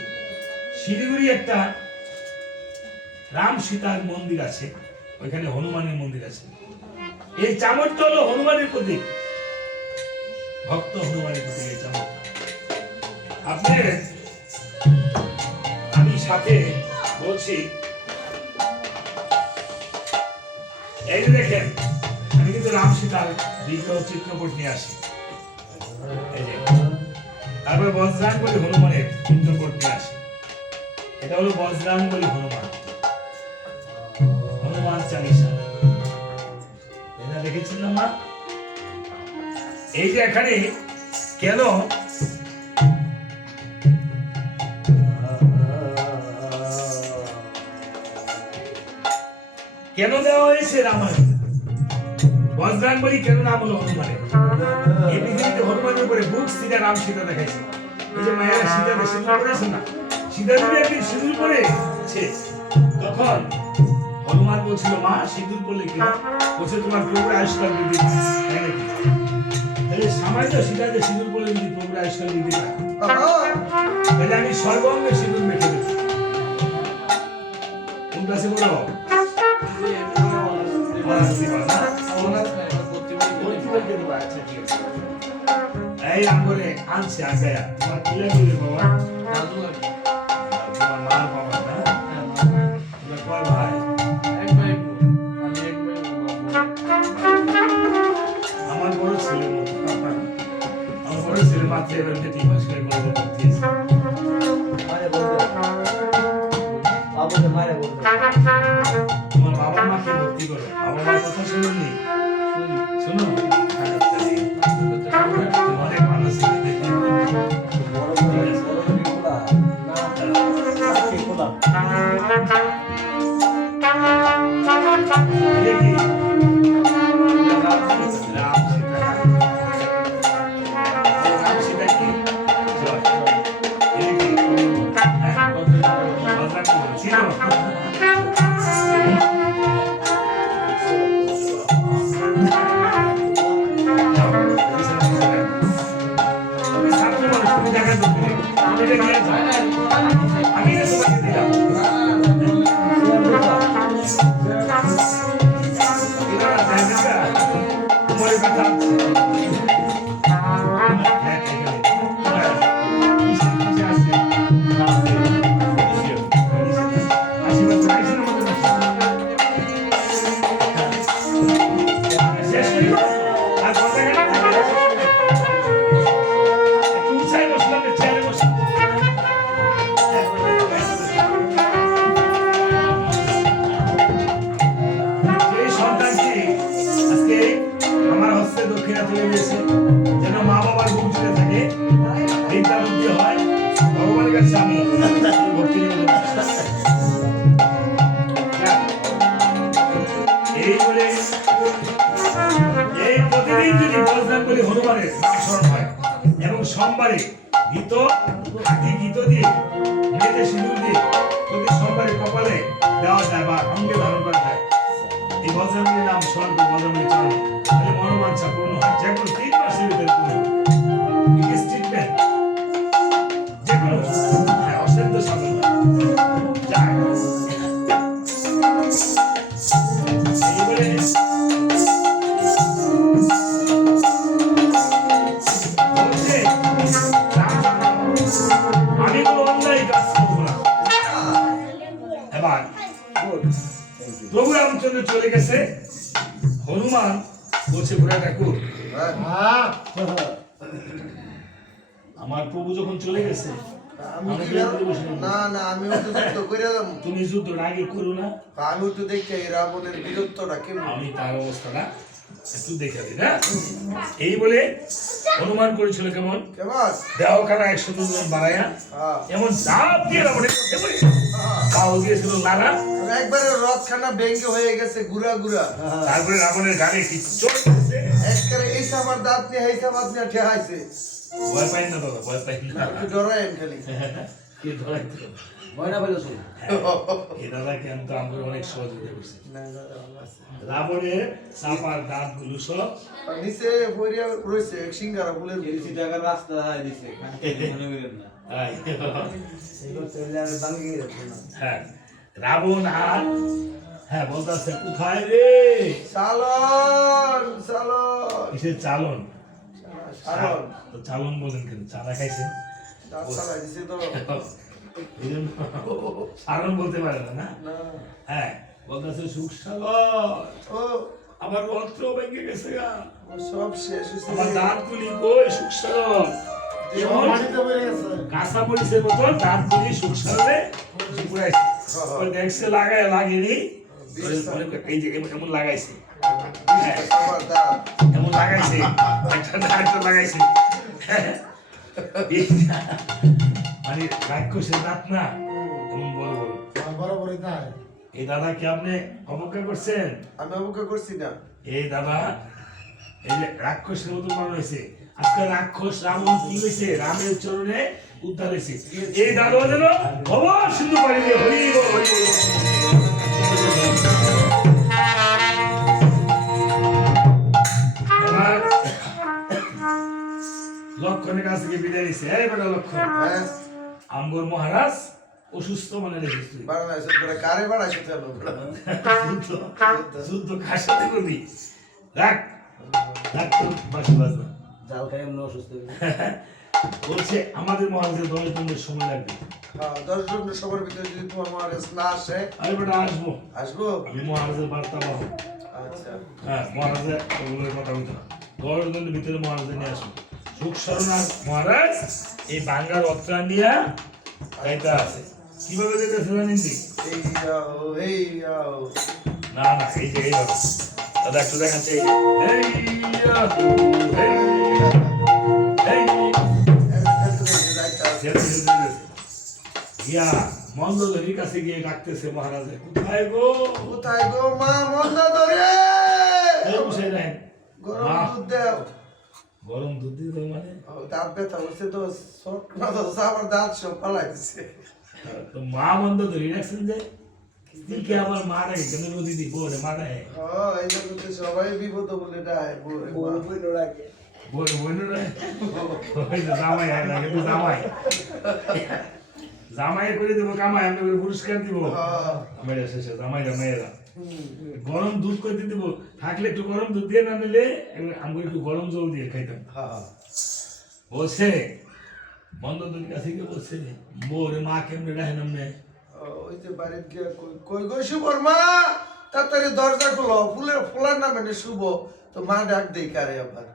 শিলিগুড়ি একটা রাম সীতার মন্দির আছে, ওইখানে হনুমানের মন্দির আছে। এই চামচটা হলো হনুমানের প্রতীক, ভক্ত হনুমানের প্রতীক এই চামচ। আপনি আমি সাথে বলছি, এই যে দেখেন আমি কিন্তু রাম সীতার বিগ্রহ চিত্রপট নিয়ে আসি, এই যে তারপরে বজ্রাঙ্গলি হনুমানের চিত্রপট নিয়ে আসি। এটা হলো বজ্রাঙ্গলি হনুমান, হনুমান চালিসা, এটা দেখেছেন না? এই যে এখানে কেন কেন দেওয়া হয়েছে রামায়ণ, বজ্রাঙ্গলি কেন নাম হলো হনুমানের? এই পৃথিবীতে হনুমানের উপরে বুক সীতা রাম সীতা দেখাইছে। এই যে মায়েরা সীতাকে সিঁদুর পরেছে না, সীতা দেবী একদিন সিঁদুর পরেছে, তখন হনুমান বলছিল মা সিঁদুর পরলে কি হয়? বলছে তোমার প্রভুর আয়ুষ্কাল বৃদ্ধি পায়। তাই নাকি? তাহলে সামান্য সীতাকে সিঁদুর পরলে যদি প্রভুর আয়ুষ্কাল বৃদ্ধি পায়, তাহলে আমি সর্বাঙ্গে সিঁদুর মেখে দেবো। কোন ক্লাসে বলো? এই আঙ্গুরে আনছে আগায়া তোমার কিলে দিলে বাবা, তোমার মা বাবা না, তোমরা কয় ভাই? আমার বড় ছেলে, আমার বড় ছেলে মাত্র এবার 3 মাস করে বড় ভর্তি হয়েছে। তোমার বাবা মাকে ভর্তি করো, বাবা মার কথা শুনুনি? শুনো অনেক মানুষ যেন মা বাবার বুক জুড়ে থাকে, বিদ্যা বুদ্ধি হয়, ভগবানের কাছে আমি ভক্তি এই বলে এই প্রতিদিন যদি বজ্রাঙ্গলি হনুমানের নাম স্মরণ হয় এবং সোমবারে গীত হাতি গীত দিয়ে মেয়েতে সিঁদুর দিয়ে প্রতি সোমবারে কপালে দেওয়া যায় বা অঙ্গে ধারণ করা যায়, এই বজ্রাঙ্গলির নাম স্মরণ করে বজ্রাঙ্গলি চলে, তাহলে মনোবাঞ্ছা পূর্ণ হয়। যে কোনো 3 মাসের ভিতরে পূর্ণ ট্রিটমেন্ট, যে কোনো অসাধ্য সাধন আমি কোনো অন্যায় কাজ করবো না। এবার প্রভু রামচন্দ্র চলে গেছে, হনুমান বলছে বুড়া ঠাকুর আমার প্রভু যখন চলে গেছে তুমি যুদ্ধটা আগে করো না, আমি তো দেখে রাবণের বীরত্বটা কেমন, আমি তার অবস্থাটা একটু দেখে দিই না। এই বলে অনুমান করেছিল কেমন দেহখানা 102 জন বাড়াইয়া এমন চাপ দিয়ে রাবণের মধ্যে পড়ে পাও দিয়েছিল লাগা, একবারে রথখানা ভেঙে হয়ে গেছে গুড়া গুড়া। তারপরে রাবণের গানে কি চোট দিয়েছে, একবারে এই সামার দাঁত নিয়ে এই সামার নিয়ে ঠেহাইছে। ভয় পাই না দাদা, ভয় পাই না, একটু ডরায়েন খালি কি ধরাইতে ভয় না পেলে শুন এই দাদাকে আমি তো আমাকে অনেক সহযোগিতা করছি। রাবণের চাপার দাঁতগুলো সব নিচে পড়িয়া রয়েছে সিঙ্গারা ফুলের এলসি টাকার রাস্তা দিছে মনে করেন না হ্যাঁ, রাবণ আর হ্যাঁ বলতেছে কোথায় রে চালন চালন কিসের চালন চালন তো চালন বলেন কেন চাঁদা খাইছেন দাঁত চালাই দিছে তো এই জন্য সারণ বলতে পারে না না না হ্যাঁ বলতেছে সুখ সাগর ও আমার রত্র ভেঙে গেছে গা আমার সব শেষ আমার হয়েছে দাঁত গুলি কই সুখ সাগর মাটিতে পড়ে গেছে কাঁচা পড়িছে মতন দাঁত গুলি সুখ সাগরে পুরাইছে ওই দেখছে লাগায় লাগেনি এই যে এমন লাগাইছে হ্যাঁ, আমার দাঁত এমন লাগাইছে একটা লাগাইছে মানে রাক্ষসের দাঁত না এমন বড় বড় বরাবরই তাই এই দাদা কি আপনি অপেক্ষা করছেন আমি অবজ্ঞা করছি না এই দাদা এই যে রাক্ষসের মতো বানানো হয়েছে আজকে রাক্ষস রাবণ কি হয়েছে রামের চরণে উদ্ধার হয়েছে এই দাদা যেন ভগবান সিন্ধু পারি দিয়ে হরি বল, হরি বল। এবার লক্ষণের কাছ থেকে বিদায় নিছে এই বেটা লক্ষণ হ্যাঁ আম্বর মহারাজ অসুস্থ মানে রেখেছিস তুই বাড়াইছো করে কারে বাড়াইছো কেন যুদ্ধ কার সাথে করবি রাখ রাখ তোর বাসি বাজনা জাল খাই এমনি অসুস্থ হয়ে গেছে। বলছে আমাদের মহারাজের 10 দিনের সময় লাগবে হ্যাঁ 10 জনের সবার ভিতরে যদি তোমার মহারাজ না আসে আরে বেটা আসবো আসবো আমি মহারাজের বার্তা পাবো আচ্ছা হ্যাঁ মহারাজের ওগুলোর কথা বলতে না 10 দিনের ভিতরে মহারাজের নিয়ে আসবো সুখ শরণার মহারাজ এই বাঙ্গার অত্রা নিয়ে যাইতে আছে কিভাবে যেতেছে জানেন কি এই আও না না এই যে এই হবে দাদা একটু দেখাচ্ছে এই ইয়া মন্দোদরির কাছে গিয়ে ডাকতেছে মহারাজে কোথায় গো কোথায় গো মা মন্দ ধরে এই বসে নেন গরম মা। দুধ দাও গরম দুধ দিতে মানে ও, দাঁত ব্যথা হচ্ছে তো শর্ট না তো আমার দাঁত সব পালাই দিচ্ছে তো মা মন্দোদরি রাখছেন যে স্ত্রীকে আবার মা রাখে কেন নদী দি বোরে মা রাখে ও এই জন্য তো সবাই বিপদ বলে ডায় বলে বোর বোন রাখে ওই তো জামাই হয় না কিন্তু জামাই জামাই করে দেবো কামাই আমি ওকে পুরস্কার দিব আমার শেষে জামাই জামাইয়েরা গরম দুধ করে দিব থাকলে একটু গরম দুধ দিয়ে না নিলে আমি একটু গরম জল দিয়ে খাইতাম বলছে মন্দোদরির কাছে গিয়ে বলছে বোরে মা কেমনে রাখেন আমনে ওই যে বাড়িতে গিয়ে কই গো শুভর মা তাড়াতাড়ি দরজা খোলো ফুলার নামে নে শুভ তো মা ডাক দেই কারে আবার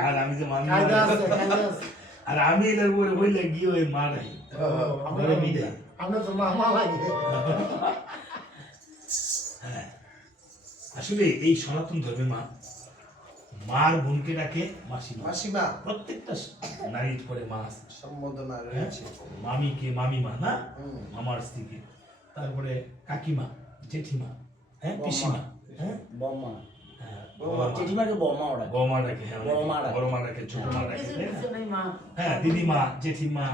আর আমি যে মামি কায়দা আছে কায়দা আছে আর আমি এলার বলে বললে গিয়ে ওই মা নাই ঘরে মিটাই আমরা তো মামা লাগে হ্যাঁ আসলে এই সনাতন ধর্মে মা মার বোনকে ডাকে মাসিমা মাসিমা প্রত্যেকটা নারীর পরে মা আছে সম্বোধনা হ্যাঁ? রয়েছে মামিকে মামিমা না মামার স্ত্রীকে তারপরে কাকিমা জেঠিমা হ্যাঁ পিসিমা হ্যাঁ বম্মা হ্যাঁ, জেঠিমাকে বম্মা ওরা বৌমা ডাকে হ্যাঁ বড় মা ডাকে। বড় মা ডাকে ছোট মা ডাকে কিছু তাই না? কিছু নেই মা হ্যাঁ দিদিমা জেঠিমা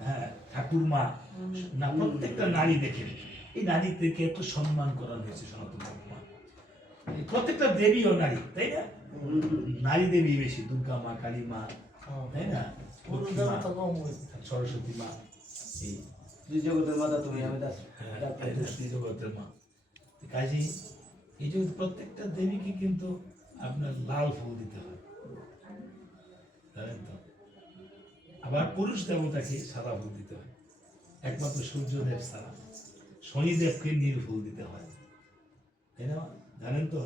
হ্যাঁ ঠাকুরমা না প্রত্যেকটা নারী দেখে এই নারীদেরকে এত সম্মান করা হয়েছে সনাতন ধর্মে এই প্রত্যেকটা দেবীও নারী তাই না নারী দেবী বেশি দুর্গা মা কালী মা তাই না লক্ষ্মী মা, তো কম হই সরস্বতী মা এই তুই জগতের মাতা তুমি আমি দাস এই জগতের মা কাজী এই যে প্রত্যেকটা দেবীকে কিন্তু আপনার লাল ফুল দিতে হয় জানেন তো আবার পুরুষ দেবতাকে সাদা ফুল দিতে হয় একমাত্র সূর্যদেব ছাড়া শনিদেবকে নীল ফুল দিতে হয় তাই না জানেন তো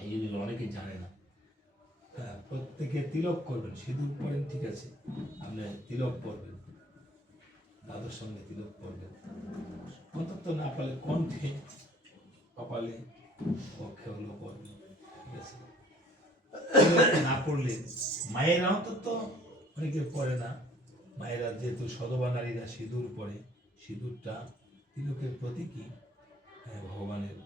এই জিনিসগুলো অনেকেই জানে না হ্যাঁ প্রত্যেকে তিলক করবেন সিঁদুর পরেন ঠিক আছে আপনি তিলক পরবেন দাদার সঙ্গে তিলক পরবেন অন্তত না পারলে কণ্ঠে কপালে পক্ষে হলো পরবেন ঠিক আছে তিলক না পড়লে মায়েরা অন্তত অনেকে পড়ে না মায়েরা যেহেতু সধবা নারীরা সিঁদুর পরে সিঁদুরটা তিলকের প্রতীকী ভগবানের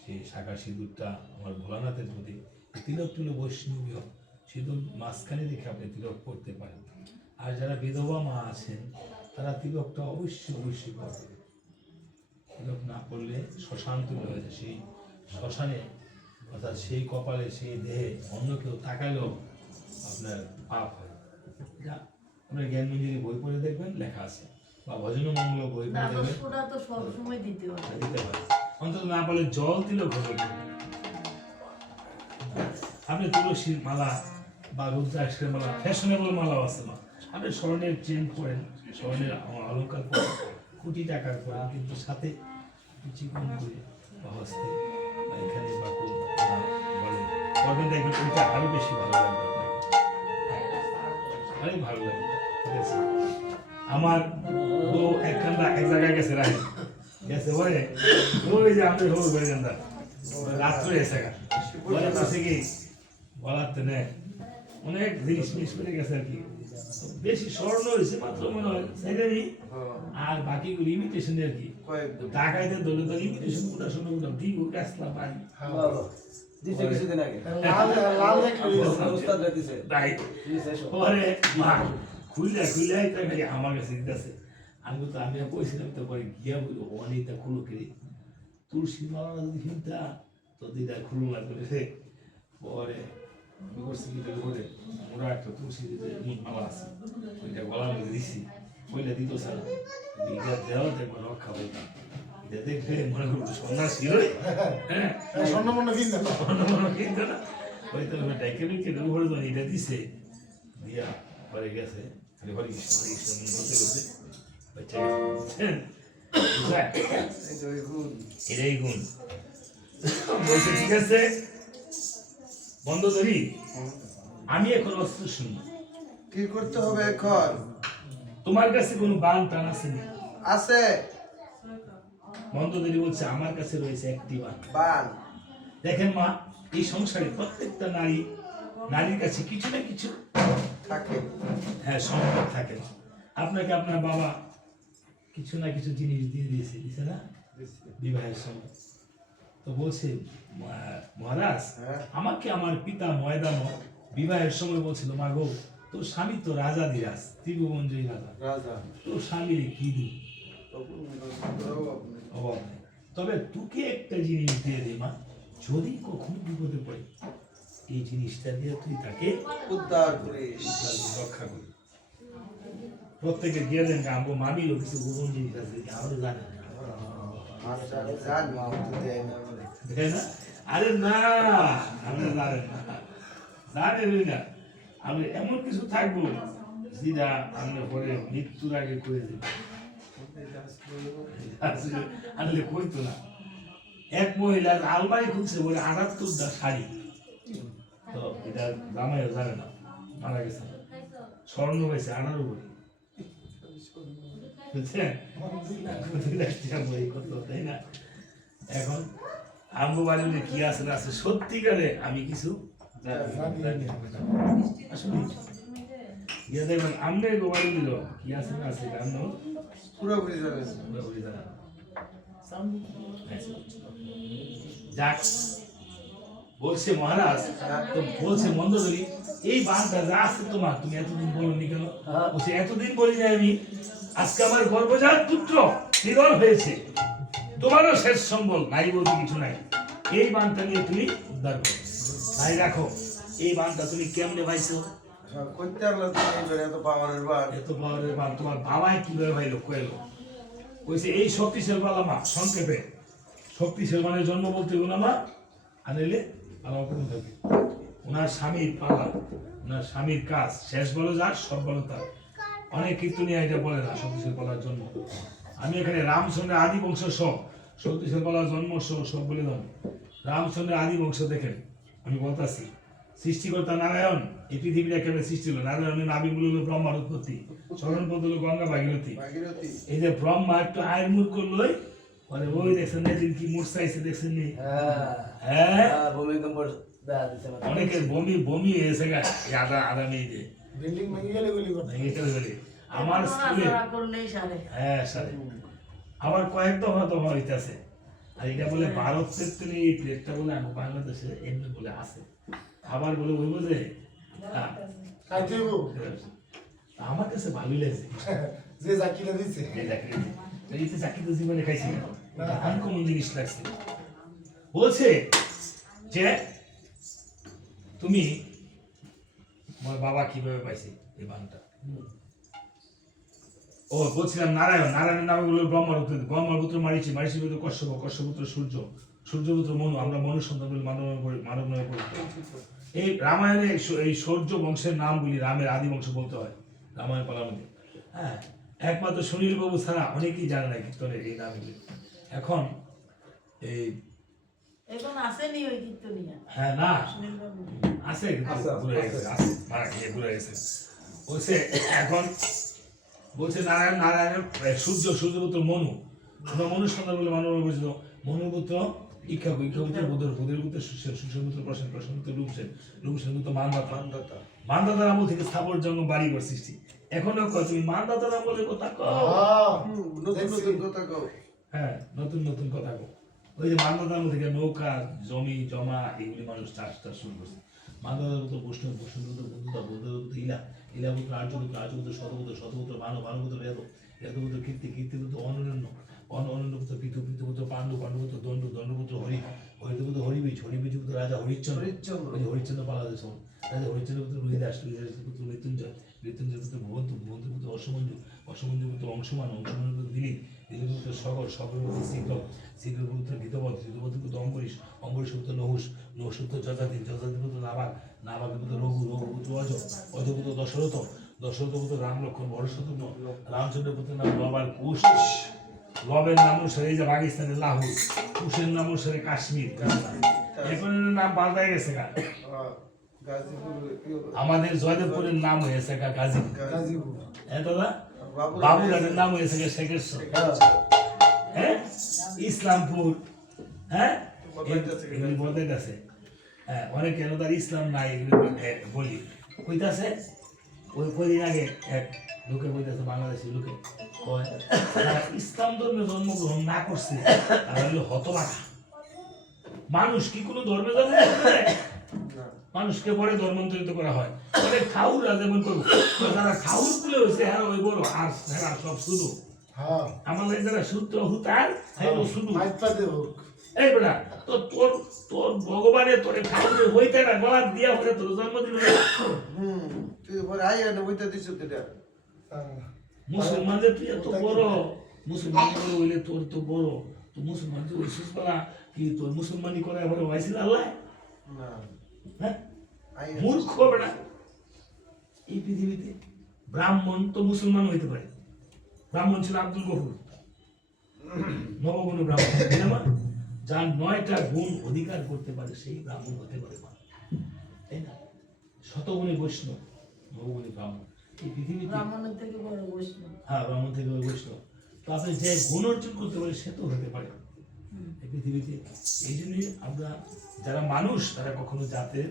সেই শাখা সিঁদুরটা আমার ভোলানাথের প্রতীক তিলক তুলো বৈষ্ণবীয় সিঁদুর মাঝখানে রেখে আপনি তিলক পড়তে পারেন আর যারা বিধবা মা আছেন তারা তিলকটা অবশ্যই অবশ্যই পড়বে তিলক না পড়লে শ্মশান তুলে হয়ে যায় সেই শ্মশানে অর্থাৎ সেই কপালে সেই দেহে অন্য কেউ তাকালেও আপনার পাপ হয় যা আপনার জ্ঞান মঞ্জুরি বই পড়ে দেখবেন লেখা আছে, বা ভজন মঙ্গল বই পড়ে দেখবেন দ্বাদশটা তো সবসময় দিতে হয়। দিতে পারে। অন্তত না পারলে জল দিলেও ঘটে। আপনি তুলসীর মালা বা রুদ্রাক্ষের মালা, ফ্যাশনেবল মালাও আছে মা, আপনি স্বর্ণের চেন পরেন, স্বর্ণের অলঙ্কার পরেন, কোটি টাকার পরেন, কিন্তু সাথে চিকন করে বা হস্তে বা এখানে বা কোন বলে করবেন, দেখবেন ওইটা আরো বেশি ভালো লাগবে আপনাকে, আরো ভালো লাগবে। ঠিক আছে, আমার বউ একখানটা এক জায়গায় গেছে রাখি গেছে বলে ওই যে আমাদের হবু বেরেন্দা রাত্রে এসে গা বলে বসে কি বলার তো নেই, অনেক জিনিস মিস করে গেছে আর কি, বেশি স্বর্ণ হয়েছে মাত্র মনে হয় সেটারই, আর বাকিগুলো ইমিটেশন আর কি, কয়েক টাকাইতে দলে দলে ইমিটেশন কোটা শুনে কোটা দিব গাছলা পাই বাবা দিছে কিছুদিন আগে লাল লাল দেখলে উস্তাদ দিছে তাই দিছে সব পরে মা খুললে খুললে খালি আমার কাছে দিতেছে, আমি তো আমি কইছিলাম তো পরে গিয়া অনেকটা খুলো কিরে তুলসী মালা যদি কিনতা তো দিদা খুলো লাগবে রে, পরে আমি করছি কি করে ওরা একটা তুলসী মালা আছে ওইটা গলার মধ্যে দিছি, ওইটা দিত স্যার দিদা দেওয়া দেখবো রক্ষা পাইতাম, এটা দেখবে মনে করবো সন্ন্যাসী হই, হ্যাঁ স্বর্ণ মনে কিনতে না মনে কিন্তু না ওই তো ডাইকে ডুকে উপরে তো এটা দিছে দিয়া পরে গেছে খালি হরি কৃষ্ণ বলতে বলতে বাচ্চা গেছে বুঝছেন? বুঝলেন? এটাই গুণ বলছে ঠিক আছে বন্ধ ধরি, আমি এখন অস্ত্র শুনি, কি করতে হবে এখন? তোমার কাছে কোনো বান টান আছে না? আছে বন্ধ ধরি বলছে আমার কাছে রয়েছে একটি বান। বান দেখেন মা, এই সংসারে প্রত্যেকটা নারীর কাছে কিছু না কিছু থাকে। হ্যাঁ সম্পদ থাকে। আপনাকে আপনার বাবা কিছু না কিছু জিনিস দিয়ে দিয়েছে, দিছে না বিবাহের সময়? তো বলছে মহারাজ হ্যাঁ। আমাকে আমার পিতা ময়দান বিবাহের সময় বলছিল মা গো তোর স্বামী তো রাজা দিরাজ, ত্রিভুবনজয়ী রাজা, রাজা তোর স্বামীর কি দিই তখন অভাব নেই, তবে তোকে একটা জিনিস দিয়ে দে মা, যদি কখনো বিপদে পড়ে এই জিনিসটা দিয়ে তুই তাকে উদ্ধার করিস। রক্ষা করি। প্রত্যেকে গিয়ে দেন আমগো মামিরও কিছু গোপন জিনিস আছে আমাদের জানে না, মাস্টার জানি কিন্তু দেয় না বলে। তাই না? আরে না আপনি জানেন না, জানেনই না, আমি এমন কিছু থাকবো যেটা আমরা পরে মৃত্যুর আগে করে দেব, আসলে কইতো না। এক মহিলার আলমারি খুলছে বলে ৭৮টা শাড়ি, তো এটা জামাইও জানে না, মারা গেছে, স্বর্ণ হয়েছে 18 ভরি, বুঝছেন? তাই না? এখন আমগো বাড়িতে কি আছে না আছে সত্যিকারে আমি কিছু জানি না। আসলে ইয়া দেখবেন আমনে গোবাড়ি দিল কি আছে না আছে আমনো পুরোপুরি যাবে। পুরোপুরি জানা না। যাক বলছে মহারাজ, তো বলছে মন্দোদরি এই বানটা যা আছে তোমার তুমি এতদিন বলনি কেন? বলছে এতদিন বলি না আমি, আজকে আমার গর্ভজাত পুত্র নিধন হয়েছে, তোমারও শেষ সম্বল নাই বলতে কিছু নাই, এই বানটা নিয়ে তুমি উদ্ধার করো, তাই রাখো। এই বানটা তুমি কেমনে পাইছো? করতে পারলো তো এইবার এত পাওয়ারের বান। এত পাওয়ারের বান তোমার বাবাই কিভাবে ভাইলো কইলো? কইছে এই শক্তিশাল বালামা, সংক্ষেপে শক্তিশাল মানে জন্ম বলতে গুলো মা আনিলে পালা কোনো থাকে, ওনার স্বামীর পালা, ওনার স্বামীর কাজ শেষ বলো যার সব বলো তার, অনেক কীর্তনিয়া এটা বলে না শক্তিশাল পালার জন্ম। আমি এখানে রামচন্দ্রের আদি বংশ সব শক্তিশাল পালার জন্ম সব বলে দাও। রামচন্দ্রের আদি বংশ দেখেন, আমি বলতাছি সৃষ্টিকর্তা নারায়ণ এই পৃথিবীটা কেমন সৃষ্টি হলো? নারায়ণের নাভিগুলো হলো ব্রহ্মার উৎপত্তি, চরণপদ হলো গঙ্গা ভাগীরথী। ভাগীরথী এই যে ব্রহ্মা একটু আয়ের মুখ করলোই মানে ওই দেখছেন না দিন কি মূর্ছাইছে দেখছেন নি? হ্যাঁ ভূমিকম্প দেখা দিছে অনেকের বমি হয়েছে গা আদা মেয়েতে বিল্ডিং ভেঙে গেলে গুলি করতে ভেঙে ফেলে ফেলে। আমার স্কুলে নড়াচড়া করলেই সারে। হ্যাঁ সারে আবার কয়েক দফা দফা হইতেছে, আর এটা বলে ভারতের থেকে এই প্লেটটা বলে আমার বাংলাদেশে এমনি বলে আছে, আবার বলে ওই বোঝে খাইতে হইব আমার কাছে ভালোই লাগছে। যে জাকিরা দিছে এই চাকরি তো জীবনে খাইছি না, আনকমন জিনিস লাগছে। বলছে যে তুমি আমার বাবা কিভাবে পাইছে এই বানটা, ও বলছিলাম নারায়ণের নামে হলো ব্রহ্মপুত্র মারিচি, মারিচি পুত্র কশ্যপ, কশ্যপুত্র সূর্য, সূর্যপুত্র মনু, আমরা মনু সন্তান বলে মানব নামে পরিচিত। এই রামায়ণে এই সূর্য বংশের নামগুলি রামের আদি বংশ বলতে হয় রামায়ণ পালার মধ্যে। হ্যাঁ, একমাত্র সুনীল বাবু ছাড়া অনেকেই জানে না কীর্তনের এই নামগুলি। এখন এই এখন আসেনি ওই কীর্তনিয়া হ্যাঁ না সুনীল বাবু। আছে কিন্তু আছে, ঘুরে আছে। গেছে, আছে মারা খেয়ে ঘুরে গেছে। বলছে এখন বলছে নারায়ণের সূর্যপুত্র মনু, আমরা মনু সন্তান বলে মানব পরিচিত। মনুর পুত্র ইক্ষাকু, ইক্ষাপুত্র বুধের পুত্র সুষেপুত্র প্রসেন পুত্র রূপসেন, রূপসেন পুত্র মানদাতা, মানদাতা মানদাতার আমল থেকে স্থাপন জন্ম বাড়িঘর সৃষ্টি। এখনো কয় তুমি মানদাতার আমলের কথা কও। নতুন নতুন কথা কও। হ্যাঁ, নতুন নতুন কথা কও। ওই যে মানদাতার আমল থেকে নৌকা জমি জমা এগুলি মানুষ চাষটা শুরু করছে। মানদাতার পুত্র বৈষ্ণব, বৈষ্ণবপুত্র বন্ধুতা, বন্ধুপুত্র ইলাপুত্র আর্যপুত্র, আর্যপুত্র শতপুত্র, শতপুত্র মানব, মানবপুত্র বেদ, বেদপুত্র কীর্তি, কীর্তিপুত্র অনন্য, অনন্যপুত্র পৃথু, পৃথুপুত্র পাণ্ডু, পাণ্ডুপুত্র দণ্ড, দণ্ডপুত্র হরি, হরিপুত্র হরিবীজ, হরিবীজপুত্র রাজা হরিশ্চন্দ্র, হরিশ্চন্দ্র। ওই যে হরিশ্চন্দ্র পালাদেশ রাজা হরিশ্চন্দ্র পুত্র রোহিদাস, রোহিদাস পুত্র মৃত্যুঞ্জয়, মৃত্যুঞ্জয় পুত্র ভবন্তু, ভবন্তু পুত্র অসমঞ্জু, অসমঞ্জু পুত্র অংশমান, অংশমান পুত্র দিলীপ, দিলীপ পুত্র সগর, সগর পুত্র শীঘ্র, শীঘ্র পুত্র ঘৃতবধ, ঘৃতবধ পুত্র অম্বরীশ, অম্বরীশ পুত্র নহুষ, নহুষ পুত্র যজাতি, যজাতি পুত্র নাবাগ, নাবাগ পুত্র রঘু, রঘু পুত্র অজ, অজ পুত্র দশরথ, দশরথ পুত্র রাম লক্ষ্মণ, বড় শত্রুঘ্ন, রামচন্দ্র পুত্র নাম লবার কুশ, লবের নাম অনুসারে এই যে পাকিস্তানের লাহোর, কুশের নাম অনুসারে কাশ্মীর, এখন নাম পাল্টাই গেছে গা। গাজীপুর আমাদের জয়দেবপুরের নাম হয়েছে গা গাজীপুর। গাজীপুর হ্যাঁ দাদা, বাবুঘাটের নাম হয়েছে গা শেখেশ্বর। হ্যাঁ, ইসলামপুর, হ্যাঁ এগুলি বদলাইতেছে। হ্যাঁ, অনেক কেন তার ইসলাম নাই এগুলি বলি কইতাছে। ওই কদিন আগে এক লোকে কইতাছে, বাংলাদেশি লোকে কয়, যারা ইসলাম ধর্মে জন্মগ্রহণ না করছে তারা হলো হতভাগা। মানুষ কি কোনো ধর্মে জন্মগ্রহণ করে? মানুষকে পরে ধর্মান্তরিত করা হয়। পরে খাউরা যেমন করবো, যারা খাউর তুলে হয়েছে হ্যাঁ ওই বড়, আর হ্যাঁ সব শুধু হ্যাঁ আমাদের যারা সূত্র হুতার হ্যাঁ শুধু মাইপা দেব এই বেটা তো তোর তোর ভগবানের তোরে খাউরে হইতে না গলা দিয়া হয়ে তোর জন্মদিন হয়ে তুই পরে আইয়া না বইতে দিছ তুইটা মুসলমানদের তুই এত বড়, মুসলমান বড় হইলে তোর তো বড়, তো মুসলমান তুই ওই সুসপালা কি তোর মুসলমানি করে বড় হয়েছিল আল্লাহ? না হ্যাঁ, আইয়া মূর্খ বেটা। এই পৃথিবীতে ব্রাহ্মণ তো মুসলমান হইতে পারে। ব্রাহ্মণ ছিল আব্দুল গফুর, নবগুণ ব্রাহ্মণ, তাই না মা? যার 9টা গুণ অধিকার করতে পারে সেই ব্রাহ্মণ হতে পারে মা, তাই না? শতগুণী বৈষ্ণব, নবগুণী ব্রাহ্মণ। এই পৃথিবীতে ব্রাহ্মণের থেকে বড় বৈষ্ণব। হ্যাঁ, ব্রাহ্মণ থেকে ওই বৈষ্ণব। তো আপনি যে গুণ অর্জন করতে পারে সে তো হতে পারে এই পৃথিবীতে। এই জন্যই আমরা যারা মানুষ তারা কখনো জাতের